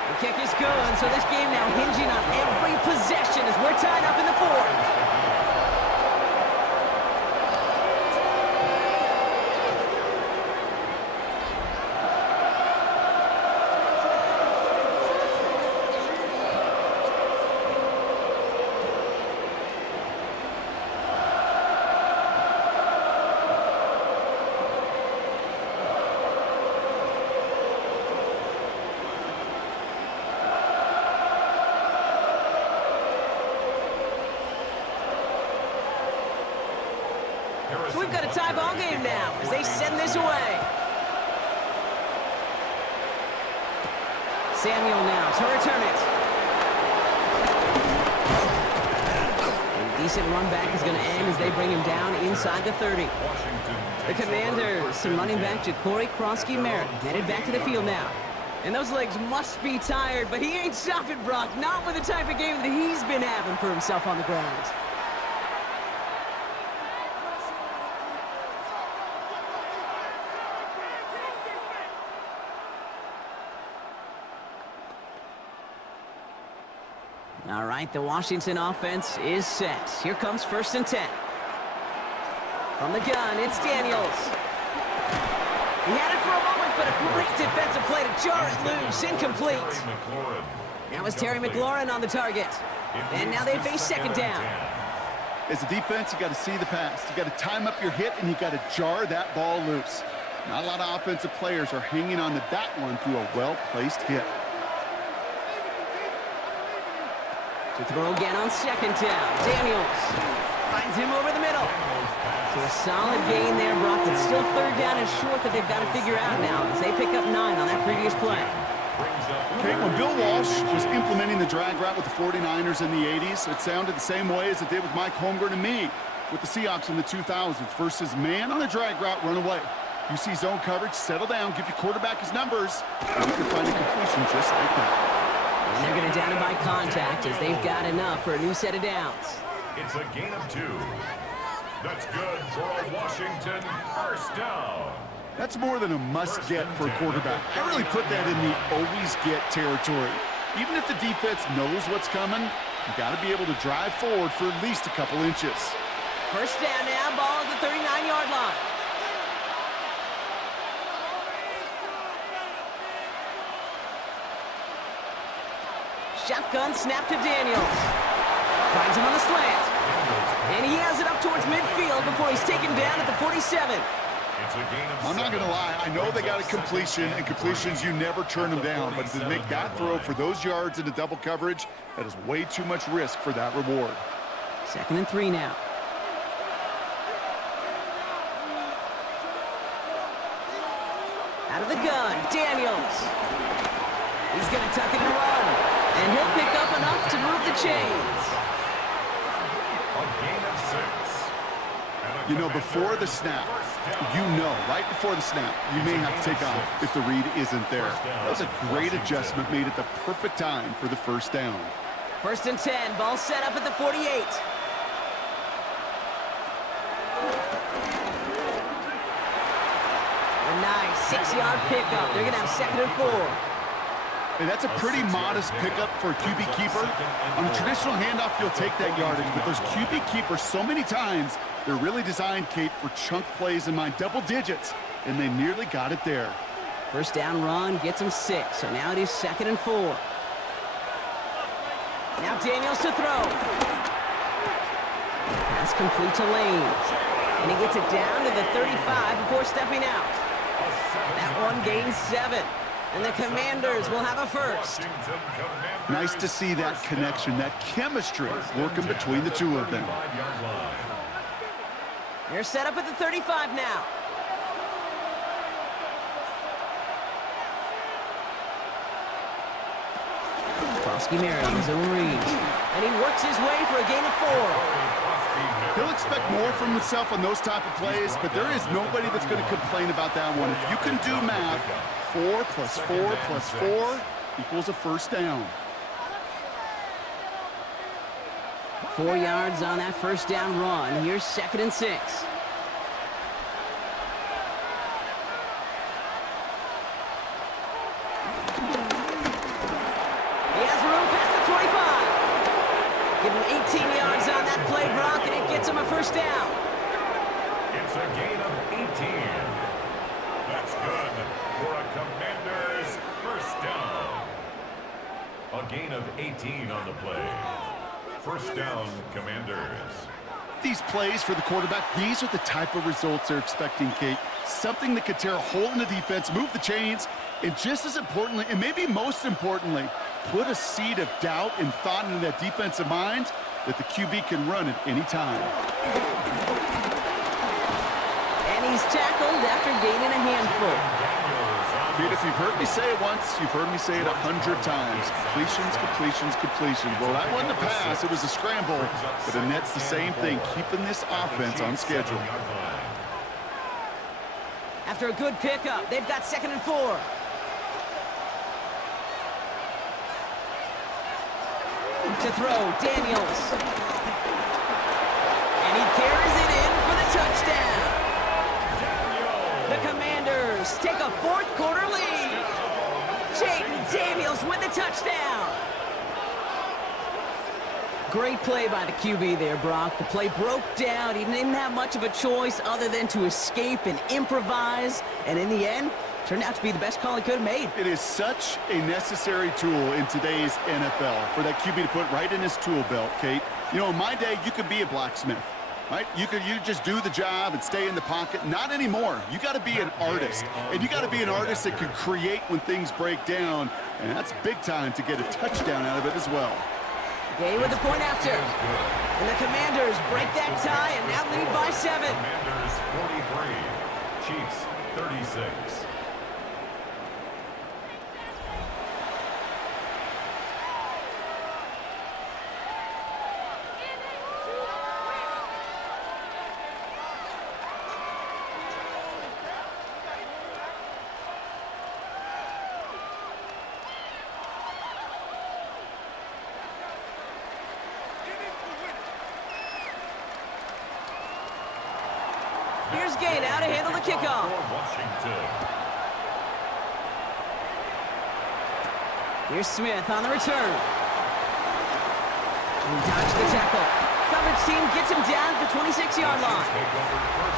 The kick is good, so this game now hinging on every possession as we're tied up in the 4th. So we've got a tie ball game now as they send this away. Samuel now to return it. A decent run back is going to end as they bring him down inside the 30. The Commanders, some running back Ja'Cory Krosky-Merritt, headed back to the field now. And those legs must be tired, but he ain't stopping, Brock. Not with the type of game that he's been having for himself on the ground. All right, the Washington offense is set. Here comes 1st and 10. From the gun, it's Daniels. He had it for a moment, but a great defensive play to jar it loose. Incomplete. Now it's Terry McLaurin on the target. And now they face 2nd down. As a defense, you got to see the pass. You got to time up your hit, and you got to jar that ball loose. Not a lot of offensive players are hanging on to that one through a well-placed hit. To throw again on 2nd down. Daniels finds him over the middle. So a solid gain there, Brock. It's still 3rd down and short that they've got to figure out now as they pick up 9 on that previous play. Okay, when Bill Walsh was implementing the drag route with the 49ers in the 80s, it sounded the same way as it did with Mike Holmgren and me with the Seahawks in the 2000s versus man on a drag route, run away. You see zone coverage, settle down, give your quarterback his numbers, and you can find a completion just like that. And they're going to down him by contact as they've got enough for a new set of downs. It's a gain of 2. That's good for a Washington 1st down. That's more than a must-get for a quarterback. I really put that in the always-get territory. Even if the defense knows what's coming, you got to be able to drive forward for at least a couple inches. 1st down now, ball at the 39-yard line. Shotgun snap to Daniels. Finds him on the slant. And he has it up towards midfield before he's taken down at the 47. It's a gain of I'm not going to lie. I know they got a completion, and completions, you never turn them down. But to make that throw for those yards into double coverage, that is way too much risk for that reward. 2nd and 3 now. Out of the gun, Daniels. He's going to tuck it and run. And he'll pick up enough to move the chains. A gain of 6. You know, before the snap, right before the snap, you may have to take off if the read isn't there. That was a great adjustment made at the perfect time for the first down. 1st and 10, ball set up at the 48. A nice 6-yard pickup. They're going to have 2nd and 4. Hey, that's a pretty modest pickup for a QB keeper. On a traditional handoff, you'll take that yardage, but those QB keepers, so many times, they're really designed, Kate, for chunk plays in mind, double digits, and they nearly got it there. 1st down run gets him 6, so now it is 2nd and 4. Now Daniels to throw. Pass complete to Lane, and he gets it down to the 35 before stepping out. That one gains 7. And the Commanders will have a first. Nice to see that connection, that chemistry working between the two of them. They're set up at the 35 now. Krosky-Mary on his own read. And he works his way for a gain of 4. He'll expect more from himself on those type of plays, but there is nobody that's going to complain about that one. If you can do math, 4 plus 4 plus 4 equals a first down. 4 yards on that 1st down run. Here's 2nd and 6. He has room past the 25. Give him 18 yards on that play, Brock, and it gets him a first down. It's a gain of 18. That's good for a Commanders first down. A gain of 18 on the play. First down, Commanders. These plays for the quarterback, these are the type of results they're expecting, Kate. Something that could tear a hole in the defense, move the chains, and just as importantly, and maybe most importantly, put a seed of doubt and thought into that defensive mind that the QB can run at any time. And he's tackled after gaining a handful. Kate, if you've heard me say it once, you've heard me say it 100 times. Completions, completions, completions. Well, that wasn't a pass, it was a scramble, but Annette's the same thing, keeping this offense on schedule. After a good pickup, they've got 2nd and 4. To throw, Daniels. And he carries it in for the touchdown. The Commanders take a 4th quarter lead. Jaden Daniels with the touchdown. Great play by the QB there, Brock. The play broke down. He didn't have much of a choice other than to escape and improvise. And in the end, turned out to be the best call he could have made. It is such a necessary tool in today's NFL for that QB to put right in his tool belt, Kate. You know, in my day, you could be a blacksmith, right? You just do the job and stay in the pocket. Not anymore. You got to be an artist, and you got to be an artist that can create when things break down, and that's big time to get a touchdown out of it as well. Gay with the point after. And the Commanders break that tie and now lead by 7. Commanders 43, Chiefs 36. Here's Gay now to handle the kickoff. Here's Smith on the return. He dodged the tackle. Coverage team gets him down at the 26-yard line.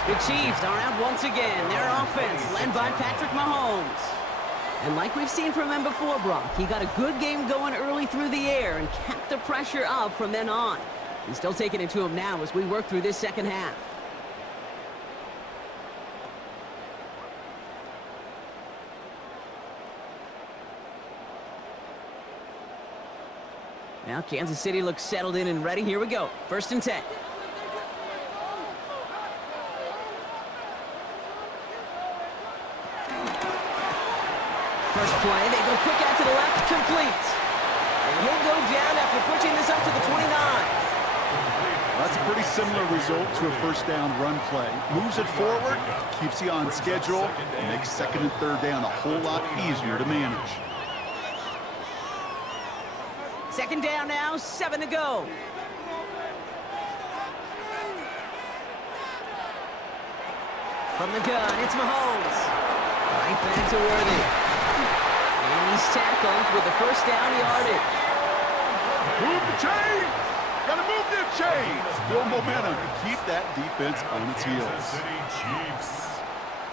The Chiefs are out once again. Their offense led by Patrick Mahomes. And like we've seen from him before, Brock, he got a good game going early through the air and kept the pressure up from then on. He's still taking it to him now as we work through this second half. Now Kansas City looks settled in and ready. Here we go. 1st and 10. First play, they go quick out to the left, complete. And he'll go down after pushing this up to the 29. That's a pretty similar result to a first down run play. Moves it forward, keeps you on schedule, and makes 2nd and 3rd down a whole lot easier to manage. 2nd down now, 7 to go. From the gun, it's Mahomes. Right back to Worthy. And he's tackled with the 1st down yardage. Move the chains! Gotta move the chains! Build momentum to keep that defense on its heels. Kansas City Chiefs.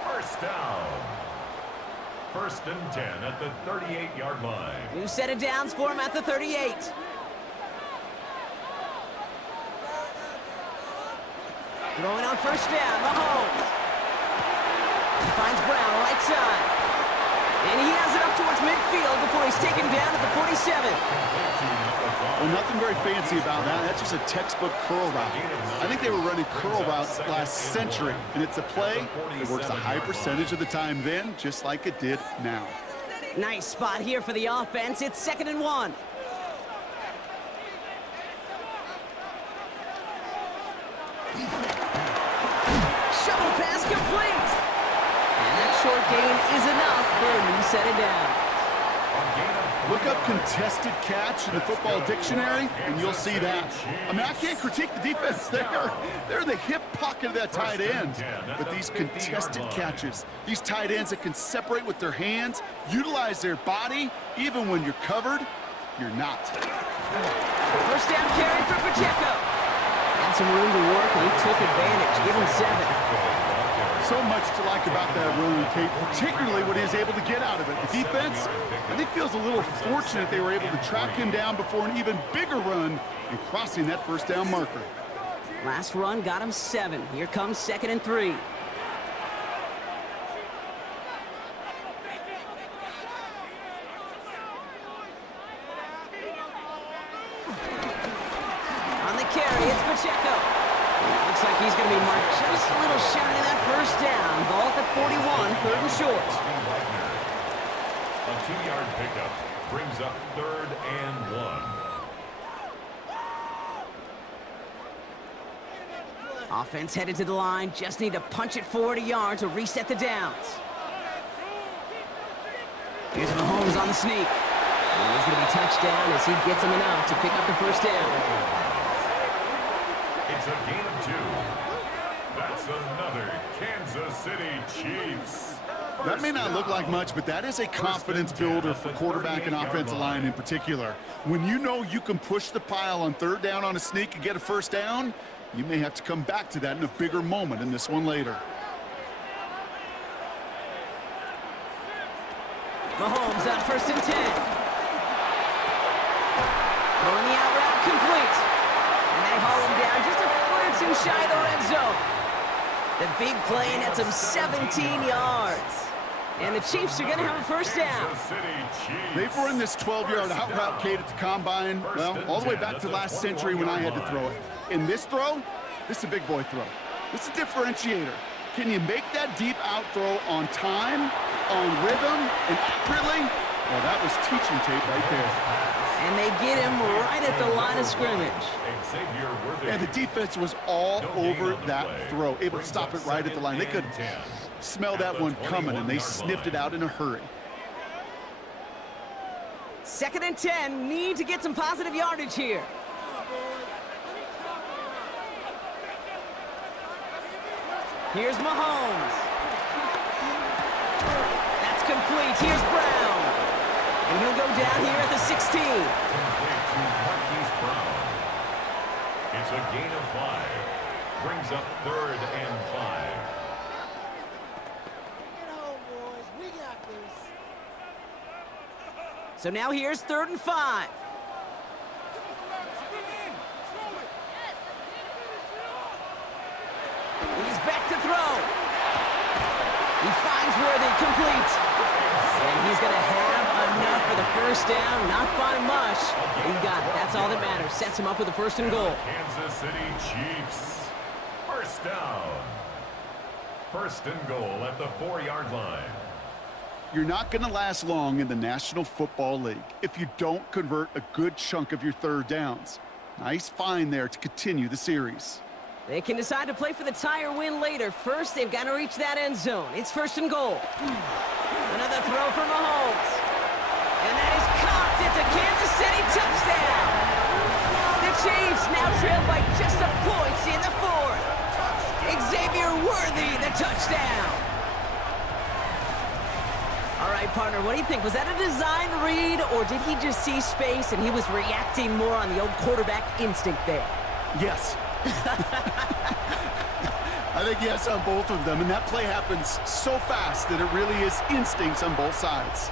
1st down. 1st and 10 at the 38-yard line. New set of downs for him at the 38. Throwing on 1st down, Mahomes. He finds Brown right side. And he has it up towards midfield before he's taken down at the 47. Well, nothing very fancy about that. That's just a textbook curl route. I think they were running curl routes last century, and it's a play that works a high percentage of the time then, just like it did now. Nice spot here for the offense. It's 2nd and 1. Shovel pass complete. And that short gain is enough for a new set of downs. Look up contested catch in the football dictionary, and you'll see that. I mean, I can't critique the defense there. They're in the hip pocket of that tight end. But these contested catches, these tight ends that can separate with their hands, utilize their body, even when you're covered, you're not. 1st down carry for Pacheco. Had some room to work, and he took advantage. Give him 7. So much to like about that run, Kate, particularly what he was able to get out of it. The defense, I think, feels a little fortunate they were able to track him down before an even bigger run and crossing that 1st down marker. Last run got him 7. Here comes 2nd and 3. On the carry, it's Pacheco. Looks like he's going to be marked just a little shy of that 1st down. Ball at the 41, 3rd and short. A 2-yard pickup brings up 3rd and 1. Offense headed to the line. Just need to punch it forward a yard to reset the downs. Here's Mahomes on the sneak. And he's going to be touched down as he gets him enough to pick up the 1st down. It's a gain of 2. That's another Kansas City Chiefs. That may not look like much, but that is a confidence builder for quarterback and offensive line in particular. When you know you can push the pile on 3rd down on a sneak and get a 1st down, you may have to come back to that in a bigger moment in this one later. Mahomes on 1st and 10. Throwing the out route complete. And they haul him down just a foot or 2 shy of the red zone. The big play nets him 17 yards. And the Chiefs are going to have a 1st down. They've run this 12-yard out route, Kate, at the combine, well, all the way back to last century when I had to throw it. In this throw, this is a big boy throw. This is a differentiator. Can you make that deep out throw on time, on rhythm, and accurately? Well, that was teaching tape right there. And they get him right at the line of scrimmage. And the defense was all over that throw, able to stop it right at the line. They could smell that one coming, and they sniffed it out in a hurry. 2nd and 10, need to get some positive yardage here. Here's Mahomes. That's complete. Here's Brown. And he'll go down here at the 16. It's a gain of 5. Brings up 3rd and 5. So now here's 3rd and 5. He's back to throw. He finds Worthy, complete. And he's going to have enough for the 1st down. Not by much. He got it. That's all that matters. Sets him up with a 1st and goal. Kansas City Chiefs. First down. 1st and goal at the 4-yard line. You're not going to last long in the National Football League if you don't convert a good chunk of your 3rd downs. Nice find there to continue the series. They can decide to play for the tie or win later. First, they've got to reach that end zone. It's 1st and goal. Another throw for Mahomes. And that is caught. It's a Kansas City touchdown. The Chiefs now trail by just a point in the 4th. Xavier Worthy, the touchdown. All right, partner, what do you think? Was that a design read, or did he just see space and he was reacting more on the old quarterback instinct there? Yes. I think yes on both of them, and that play happens so fast that it really is instincts on both sides.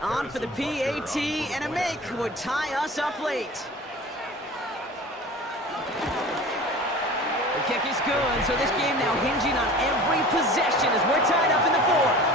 On for the PAT, and a make would tie us up late. The kick is good, so this game now hinging on every possession as we're tied up in the 4th.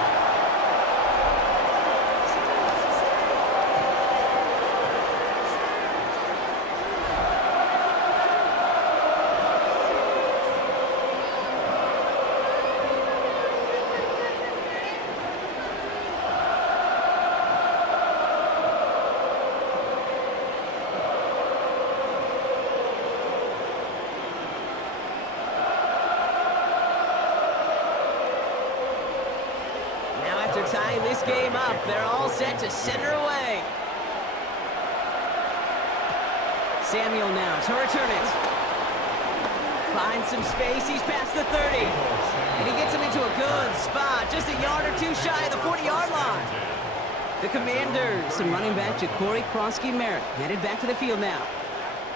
Tying this game up, they're all set to center away. Samuel now to return it. Finds some space, he's past the 30. And he gets him into a good spot, just a yard or two shy of the 40-yard line. The Commanders, some running back Ja'Cory Kronsky-Merritt, headed back to the field now.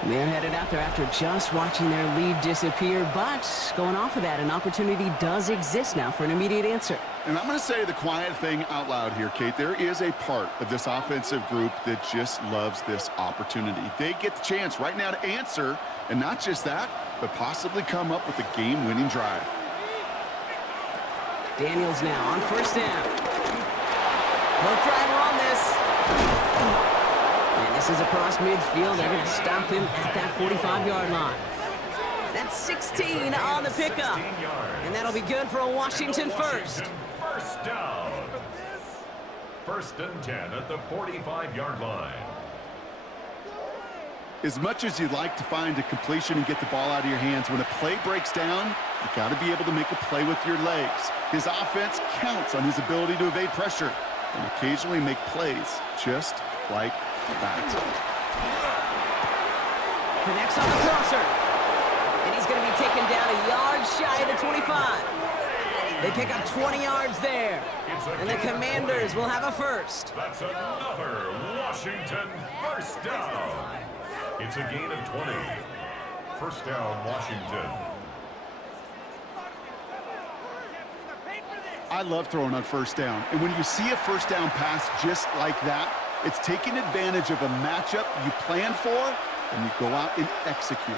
They're headed out there after just watching their lead disappear, but going off of that, an opportunity does exist now for an immediate answer. And I'm going to say the quiet thing out loud here, Kate. There is a part of this offensive group that just loves this opportunity. They get the chance right now to answer, and not just that, but possibly come up with a game-winning drive. Daniels now on 1st down. He'll try and run this. And this is across midfield. They're going to stop him at that 45-yard line. That's 16 on the pickup. And that'll be good for a Washington 1st. First down. 1st and 10 at the 45-yard line. As much as you'd like to find a completion and get the ball out of your hands, when a play breaks down, you got to be able to make a play with your legs. His offense counts on his ability to evade pressure and occasionally make plays just like that. Connects on the crosser. And he's going to be taken down a yard shy of the 25. They pick up 20 yards there. And the Commanders will have a 1st. That's another Washington 1st down. It's a gain of 20. 1st down, Washington. I love throwing on 1st down. And when you see a 1st down pass just like that, it's taking advantage of a matchup you plan for, and you go out and execute.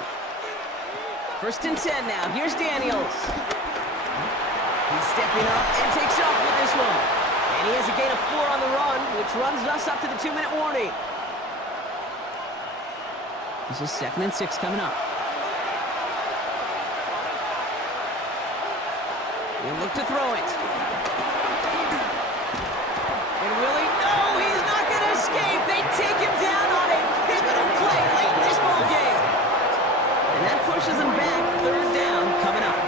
1st and 10 now. Here's Daniels. He's stepping up and takes off with this one. And he has a gain of 4 on the run, which runs us up to the 2-minute warning. This is 2nd and 6 coming up. He'll look to throw it. And Willie, no, he's not going to escape. They take him down on a pivotal play late in this ball game. And that pushes him back. 3rd down coming up.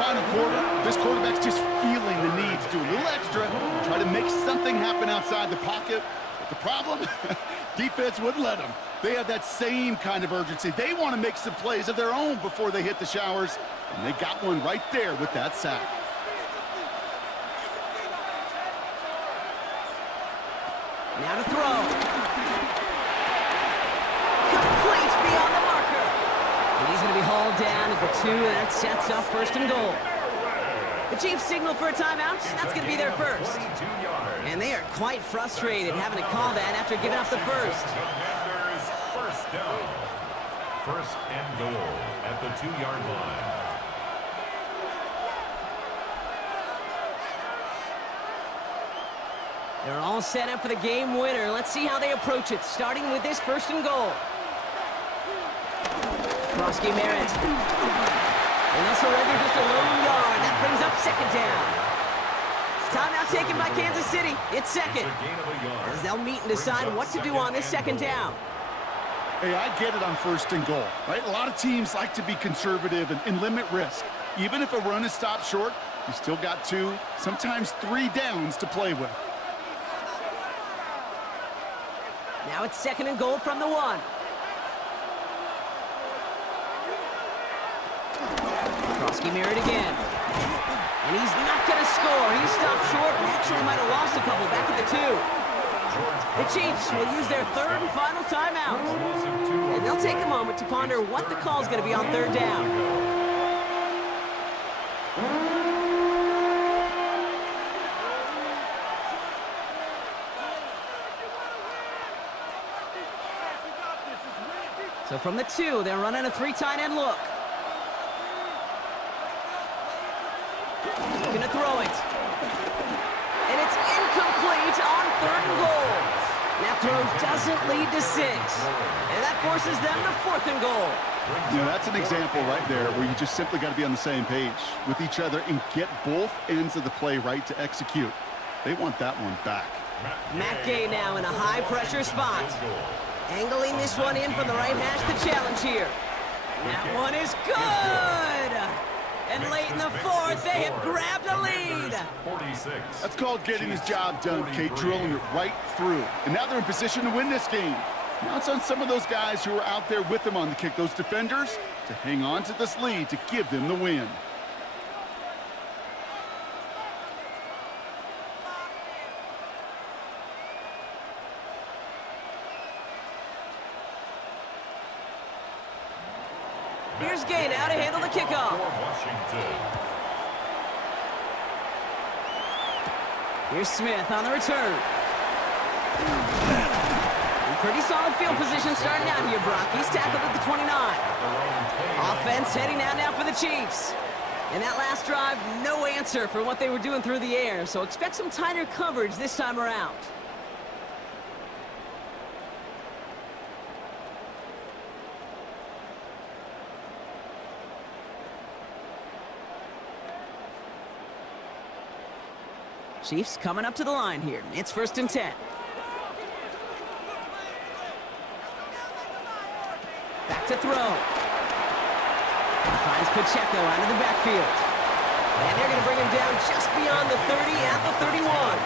Final quarter, this quarterback's just feeling the need to do a little extra, try to make something happen outside the pocket. But the problem, defense wouldn't let them. They have that same kind of urgency. They want to make some plays of their own before they hit the showers, and they got one right there with that sack. Now to throw. Complete beyond the marker. And he's going to be hauled down at the 2, and that sets up 1st and goal. The Chiefs signal for a timeout. That's going to be their 1st. And they are quite frustrated having to call that after giving up the 1st. Commanders 1st down. 1st and goal at the 2-yard line. They're all set up for the game winner. Let's see how they approach it, starting with this 1st and goal. Cross-game errant. And they'll surrender just a lone yard. That brings up 2nd down. Timeout taken by Kansas City. It's 2nd. As they'll meet and decide what to do on this 2nd down. Hey, I get it on 1st and goal, right? A lot of teams like to be conservative and limit risk. Even if a run is stopped short, you still got 2, sometimes 3 downs to play with. Now it's 2nd and goal from the 1. Krosky mirrored again. And he's not going to score. He stopped short and actually might have lost a couple back at the 2. The Chiefs will use their 3rd and final timeout. And they'll take a moment to ponder what the call is going to be on 3rd down. So from the 2, they're running a 3 tight end look. Looking to throw it. And it's incomplete on 3rd and goal. That throw doesn't lead to 6. And that forces them to 4th and goal. You know, that's an example right there where you just simply got to be on the same page with each other and get both ends of the play right to execute. They want that one back. Matt Gay now in a high-pressure spot. Angling this one in from the right hash to challenge here. That one is good! And late in the 4th, they have grabbed the lead. That's called getting his job done, Kate, drilling it right through. And now they're in position to win this game. Now it's on some of those guys who are out there with them on the kick, those defenders, to hang on to this lead to give them the win. Here's Gay now to handle the kickoff. Here's Smith on the return. Pretty solid field position starting out here, Brock. He's tackled at the 29. Offense heading out now for the Chiefs. And that last drive, no answer for what they were doing through the air, so expect some tighter coverage this time around. Chiefs coming up to the line here. It's 1st and 10. Back to throw. Finds Pacheco out of the backfield. And they're going to bring him down just beyond the 30 at the 31.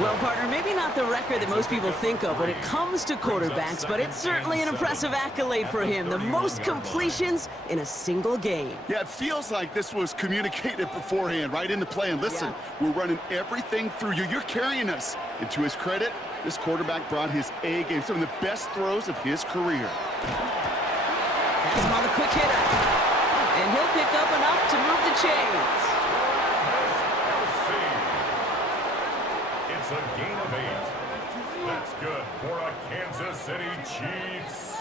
Well, partner, maybe not the record that most people think of when it comes to quarterbacks, but it's certainly an impressive accolade for him. The most completions in a single game. Yeah, it feels like this was communicated beforehand, right in the play. And listen, we're running everything through you. You're carrying us. And to his credit, this quarterback brought his A game, some of the best throws of his career. Pass him on the quick hitter. And he'll pick up enough to move the chains. It's a gain of 8. That's good for a Kansas City Chiefs.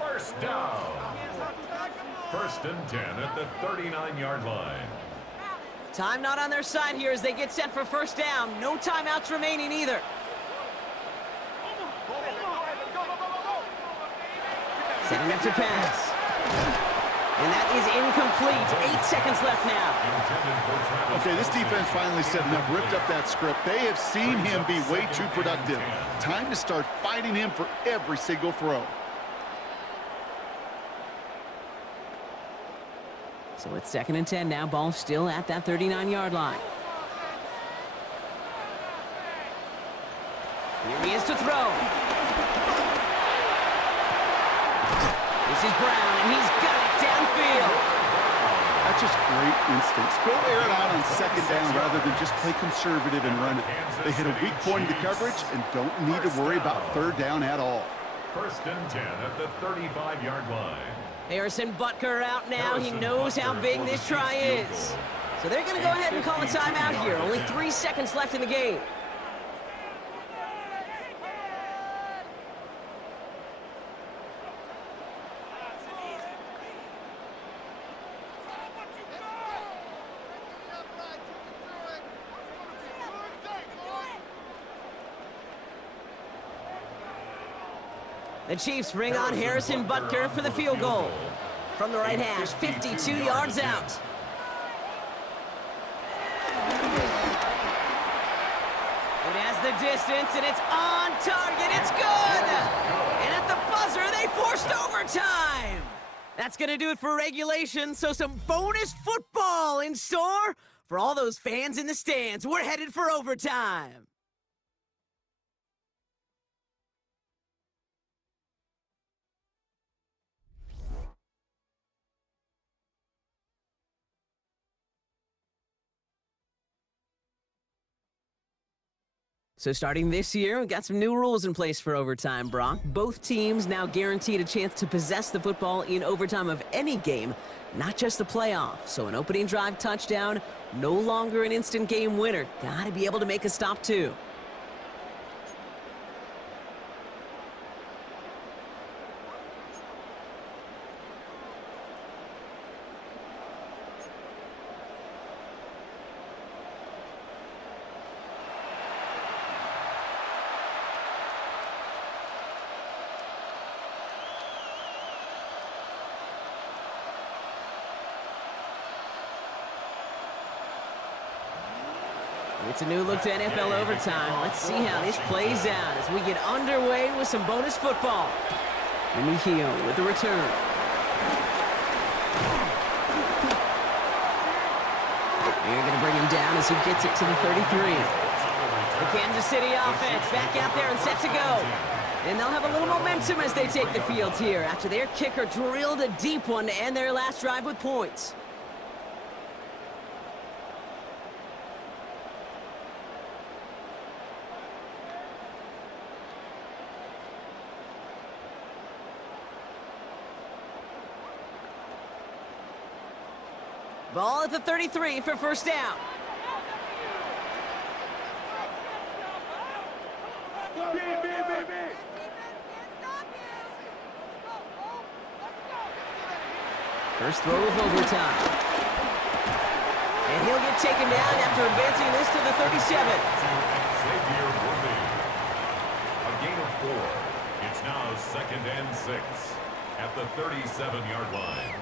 1st down. 1st and 10 at the 39-yard line. Time not on their side here as they get set for 1st down. No timeouts remaining either. Setting up to pass. And that is incomplete. 8 seconds left now. Okay, this defense finally set enough, ripped up that script. They have seen him be way too productive. Time to start fighting him for every single throw. So it's 2nd and 10 now. Ball still at that 39-yard line. Here he is to throw. This is Brown, and he's got it downfield. That's just great instincts. Go air it out on 2nd down rather than just play conservative and run it. They hit a weak point in the coverage and don't need to worry about 3rd down at all. 1st and 10 at the 35-yard line. Harrison Butker out now. He knows how big this try is. So they're going to go ahead and call a timeout here. Only 3 seconds left in the game. The Chiefs bring on Harrison Butker for the field goal. From the right hash, 52 yards out. It has the distance, and it's on target. It's good! And at the buzzer, they forced overtime! That's going to do it for regulation, so some bonus football in store for all those fans in the stands. We're headed for overtime. So starting this year, we've got some new rules in place for overtime, Brock. Both teams now guaranteed a chance to possess the football in overtime of any game, not just the playoff. So an opening drive touchdown, no longer an instant game winner. Gotta be able to make a stop too. It's a new look to NFL overtime. Let's see how this plays out as we get underway with some bonus football. Mejio with the return. They're going to bring him down as he gets it to the 33. The Kansas City offense back out there and set to go. And they'll have a little momentum as they take the field here after their kicker drilled a deep one to end their last drive with points. Ball at the 33 for first down. First throw of overtime. And he'll get taken down after advancing this to the 37. A gain of 4. It's now 2nd and 6 at the 37-yard line.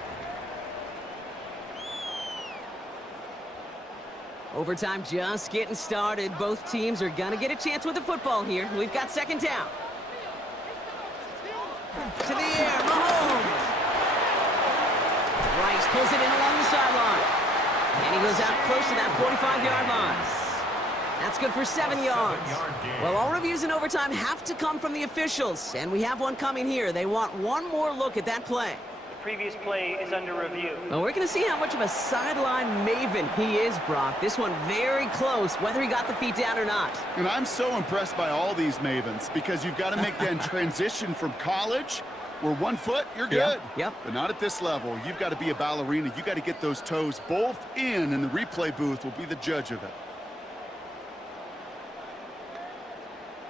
Overtime just getting started. Both teams are going to get a chance with the football here. We've got second down. To the air, Mahomes. Rice pulls it in along the sideline. And he goes out close to that 45-yard line. That's good for 7 yards. Well, all reviews in overtime have to come from the officials. And we have one coming here. They want one more look at that play. Previous play is under review. Well, we're going to see how much of a sideline maven he is, Brock. This one very close, whether he got the feet down or not. And I'm so impressed by all these mavens because you've got to make that transition from college where 1 foot, you're good. Yep. But not at this level. You've got to be a ballerina. You've got to get those toes both in, and the replay booth will be the judge of it.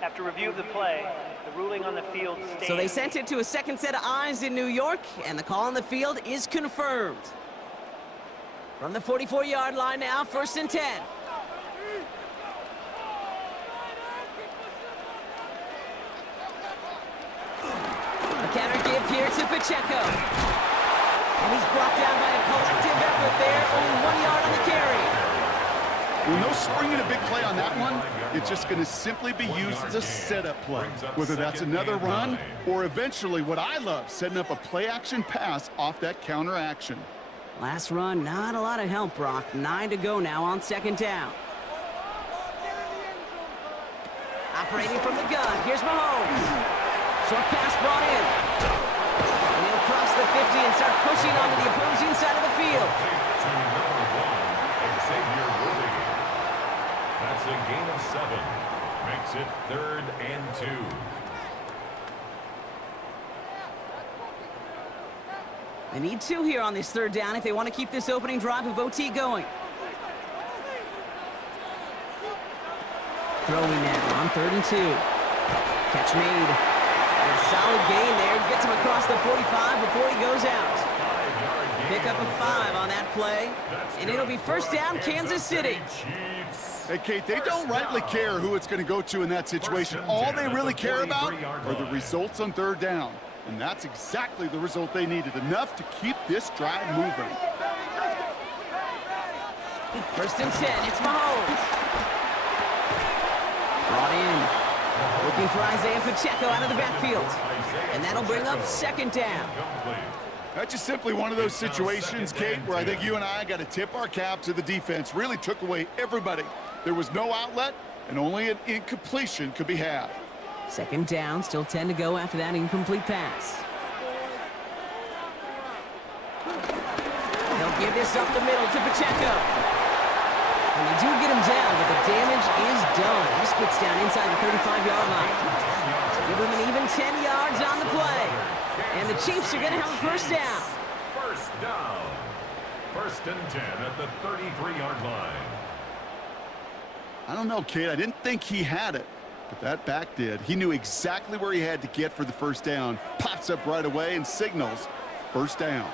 After review of the play, the ruling on the field stands. So they sent it to a second set of eyes in New York, and the call on the field is confirmed. From the 44-yard line now, 1st and 10. A counter give here to Pacheco. And he's brought down by a collective effort there, only 1 yard on the carry. Well, no springing a big play on that one. It's just going to simply be used as a setup play, whether that's another run or eventually what I love, setting up a play-action pass off that counter action. Last run, not a lot of help, Brock. 9 to go now on second down. Operating from the gun, here's Mahomes. Short pass brought in. And he'll cross the 50 and start pushing onto the opposing side of the field. That's a gain of 7. Makes it 3rd and 2. They need 2 here on this 3rd down if they want to keep this opening drive of OT going. Throwing now on 3rd and 2. Catch made. And a solid gain there. Gets him across the 45 before he goes out. Pick up a 5 on that play. And it'll be first down, Kansas City. Hey, Kate, they don't rightly care who it's going to go to in that situation. All they really care about are the results on third down. And that's exactly the result they needed. Enough to keep this drive moving. First and 10, it's Mahomes. Brought in. Looking for Isaiah Pacheco out of the backfield. And that'll bring up second down. That's just simply one of those situations, Kate, where I think you and I got to tip our cap to the defense. Really took away everybody. There was no outlet, and only an incompletion could be had. Second down, still 10 to go after that incomplete pass. They'll give this up the middle to Pacheco. And they do get him down, but the damage is done. This gets down inside the 35-yard line. Give him an even 10 yards on the play. And the Chiefs are going to have a first down. First down. First and 10 at the 33-yard line. I don't know, Kate. I didn't think he had it, but that back did. He knew exactly where he had to get for the first down. Pops up right away and signals first down.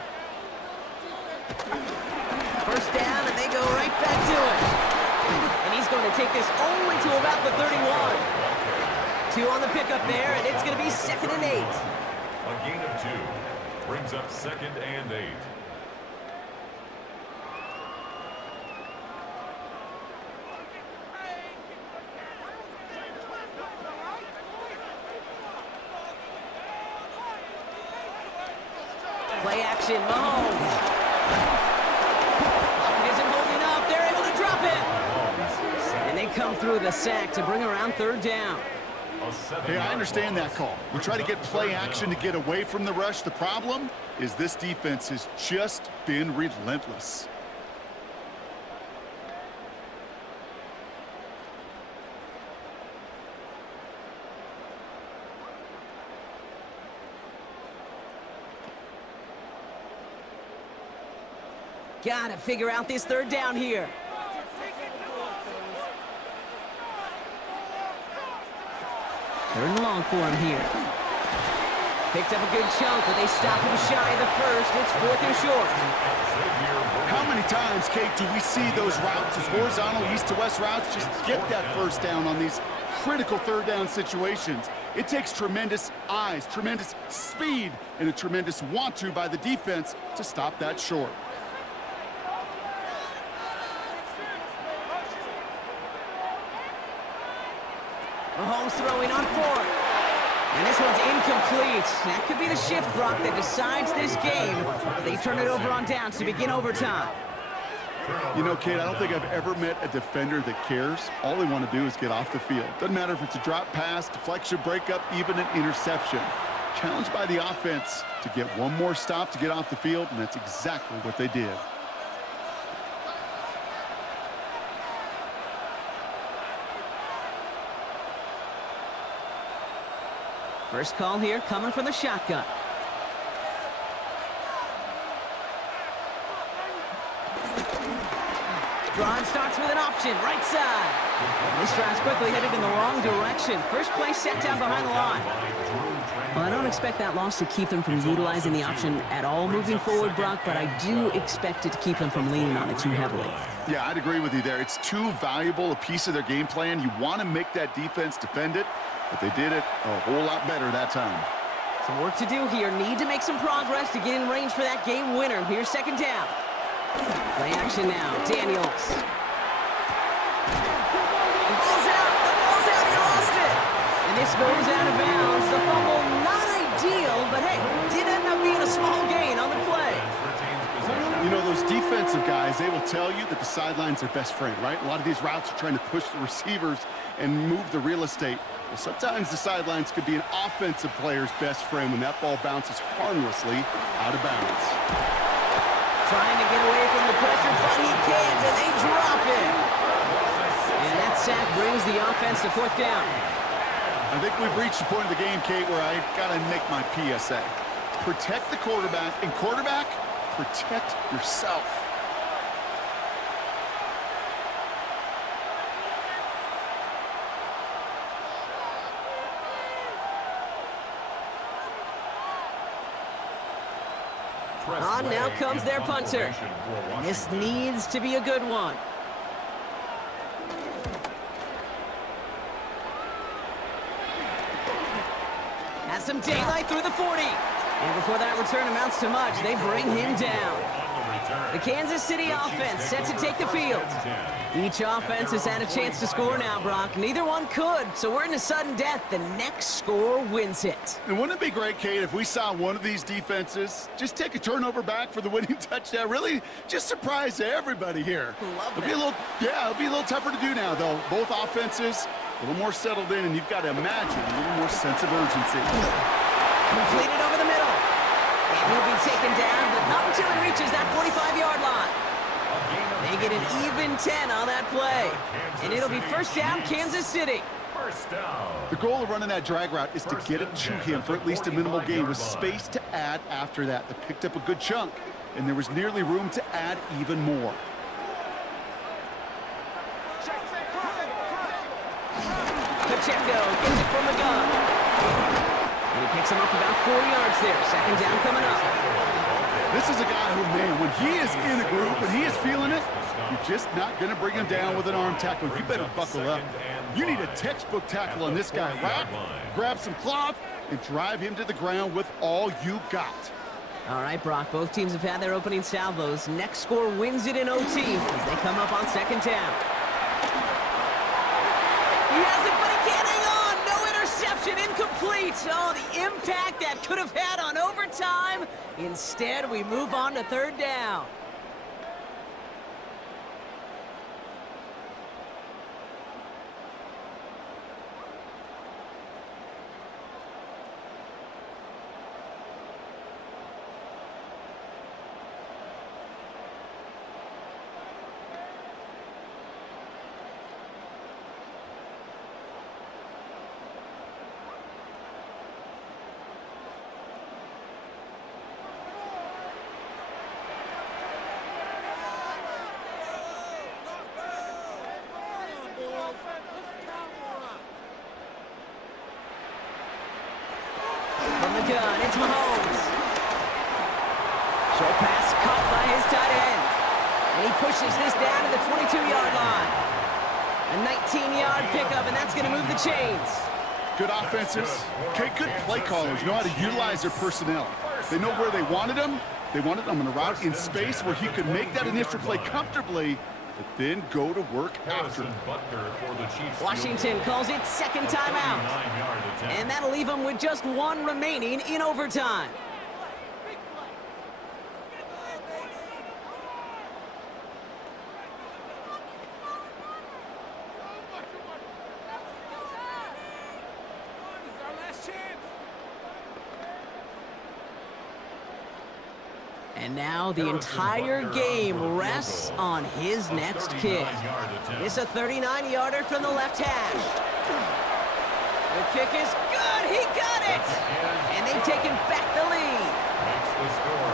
First down, and they go right back to it. And he's going to take this only to about the 31. 2 on the pickup there, and it's going to be 2nd and 8. A gain of 2 brings up 2nd and 8. Play action, Mahomes. Pocket isn't holding up. They're able to drop it. And they come through the sack to bring around third down. Hey, I understand that call. We try to get play action to get away from the rush. The problem is this defense has just been relentless. Gotta figure out this third down here. Third and long for him here. Picked up a good chunk, but they stop him shy of the first. It's 4th and short. How many times, Kate, do we see those routes, as horizontal east to west routes, just get that first down on these critical third down situations? It takes tremendous eyes, tremendous speed, and a tremendous want-to by the defense to stop that short. Mahomes throwing on 4th. And this one's incomplete. That could be the shift rock that decides this game. They turn it over on downs to begin overtime. You know, Kate, I don't think I've ever met a defender that cares. All they want to do is get off the field. Doesn't matter if it's a drop pass, deflection, breakup, even an interception. Challenged by the offense to get one more stop to get off the field, and that's exactly what they did. First call here coming from the shotgun. Drive starts with an option, right side. And this drive's quickly headed in the wrong direction. First play set down behind the line. Well, I don't expect that loss to keep them from utilizing the option at all moving forward, Brock, but I do expect it to keep them from leaning on it too heavily. Yeah, I'd agree with you there. It's too valuable a piece of their game plan. You want to make that defense defend it, but they did it a whole lot better that time. Some work to do here. Need to make some progress to get in range for that game winner. Here's second down. Play action now. Daniels. The ball's out. The ball's out. He lost it. And this goes out of bounds. The fumble, not ideal, but hey, did end up being a small gain on the play. You know, those defensive guys, they will tell you that the sideline's their best friend, right? A lot of these routes are trying to push the receivers and move the real estate. Well, sometimes the sidelines could be an offensive player's best friend when that ball bounces harmlessly out of bounds. Trying to get away from the pressure, but he can't, and they drop it. And that sack brings the offense to 4th down. I think we've reached the point of the game, Kate, where I got to make my PSA. Protect the quarterback, and quarterback, protect yourself. On now comes their punter. And this needs to be a good one. some daylight through the 40. And before that return amounts to much, they bring him down. The Kansas City offense set to take the field. Each offense has had a chance to score now, Brock. Neither one could, so we're in a sudden death. The next score wins it. And wouldn't it be great, Kate, if we saw one of these defenses just take a turnover back for the winning touchdown? Really just surprise everybody here. Love It'll be a little tougher to do now, though. Both offenses a little more settled in, and you've got to imagine a little more sense of urgency. Completed over the middle. And he'll be taken down, but not until he reaches that 45-yard line. They get an even 10 on that play. And it'll be first down, Kansas City. First down. The goal of running that drag route is to get it to him for at least a minimal gain with space to add after that. They picked up a good chunk, and there was nearly room to add even more. Pacheco gets it from the gun. And he picks him up about 4 yards there. Second down coming up. This is a guy who, man, when he is in a group and he is feeling it, you're just not going to bring him down with an arm tackle. You better buckle up. You need a textbook tackle on this guy. Wrap, grab some cloth, and drive him to the ground with all you got. All right, Brock, both teams have had their opening salvos. Next score wins it in OT as they come up on second down. He has it, but he can't hang on. No interception, incomplete. Oh, the impact that could have had on overtime. Instead, we move on to third down. Gun. It's Mahomes. Short pass caught by his tight end. And he pushes this down to the 22-yard line. A 19-yard pickup, and that's going to move the chains. Good offenses. Okay, good play callers know how to utilize their personnel. They know where they wanted him. They wanted him on a route in space where he could make that initial play comfortably, but then go to work after. Washington calls it second timeout. And that'll leave them with just one remaining in overtime. And now the entire game rests on his next kick. It's a 39-yarder from the left hash. The kick is good. He got it. And they've taken back the lead.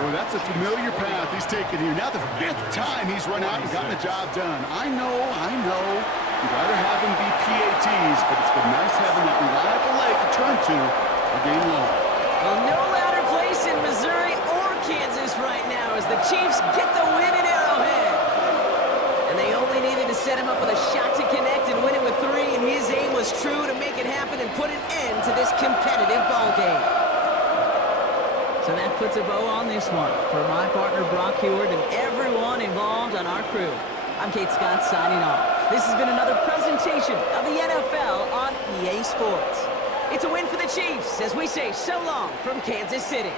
Boy, that's a familiar path he's taken here. Now the 5th time he's run out and gotten the job done. I know. You'd rather have him be PATs, but it's been nice having that reliable leg to turn to a game long. Well, no louder place in Missouri or Kansas right now as the Chiefs get the win at Arrowhead. And they only needed to set him up with a shot to connect and win it with 3, and his aim was true to make it happen and put an end to this competitive ball game. So that puts a bow on this one. For my partner Brock Heward and everyone involved on our crew, I'm Kate Scott signing off. This has been another presentation of the NFL on EA Sports. It's a win for the Chiefs as we say so long from Kansas City.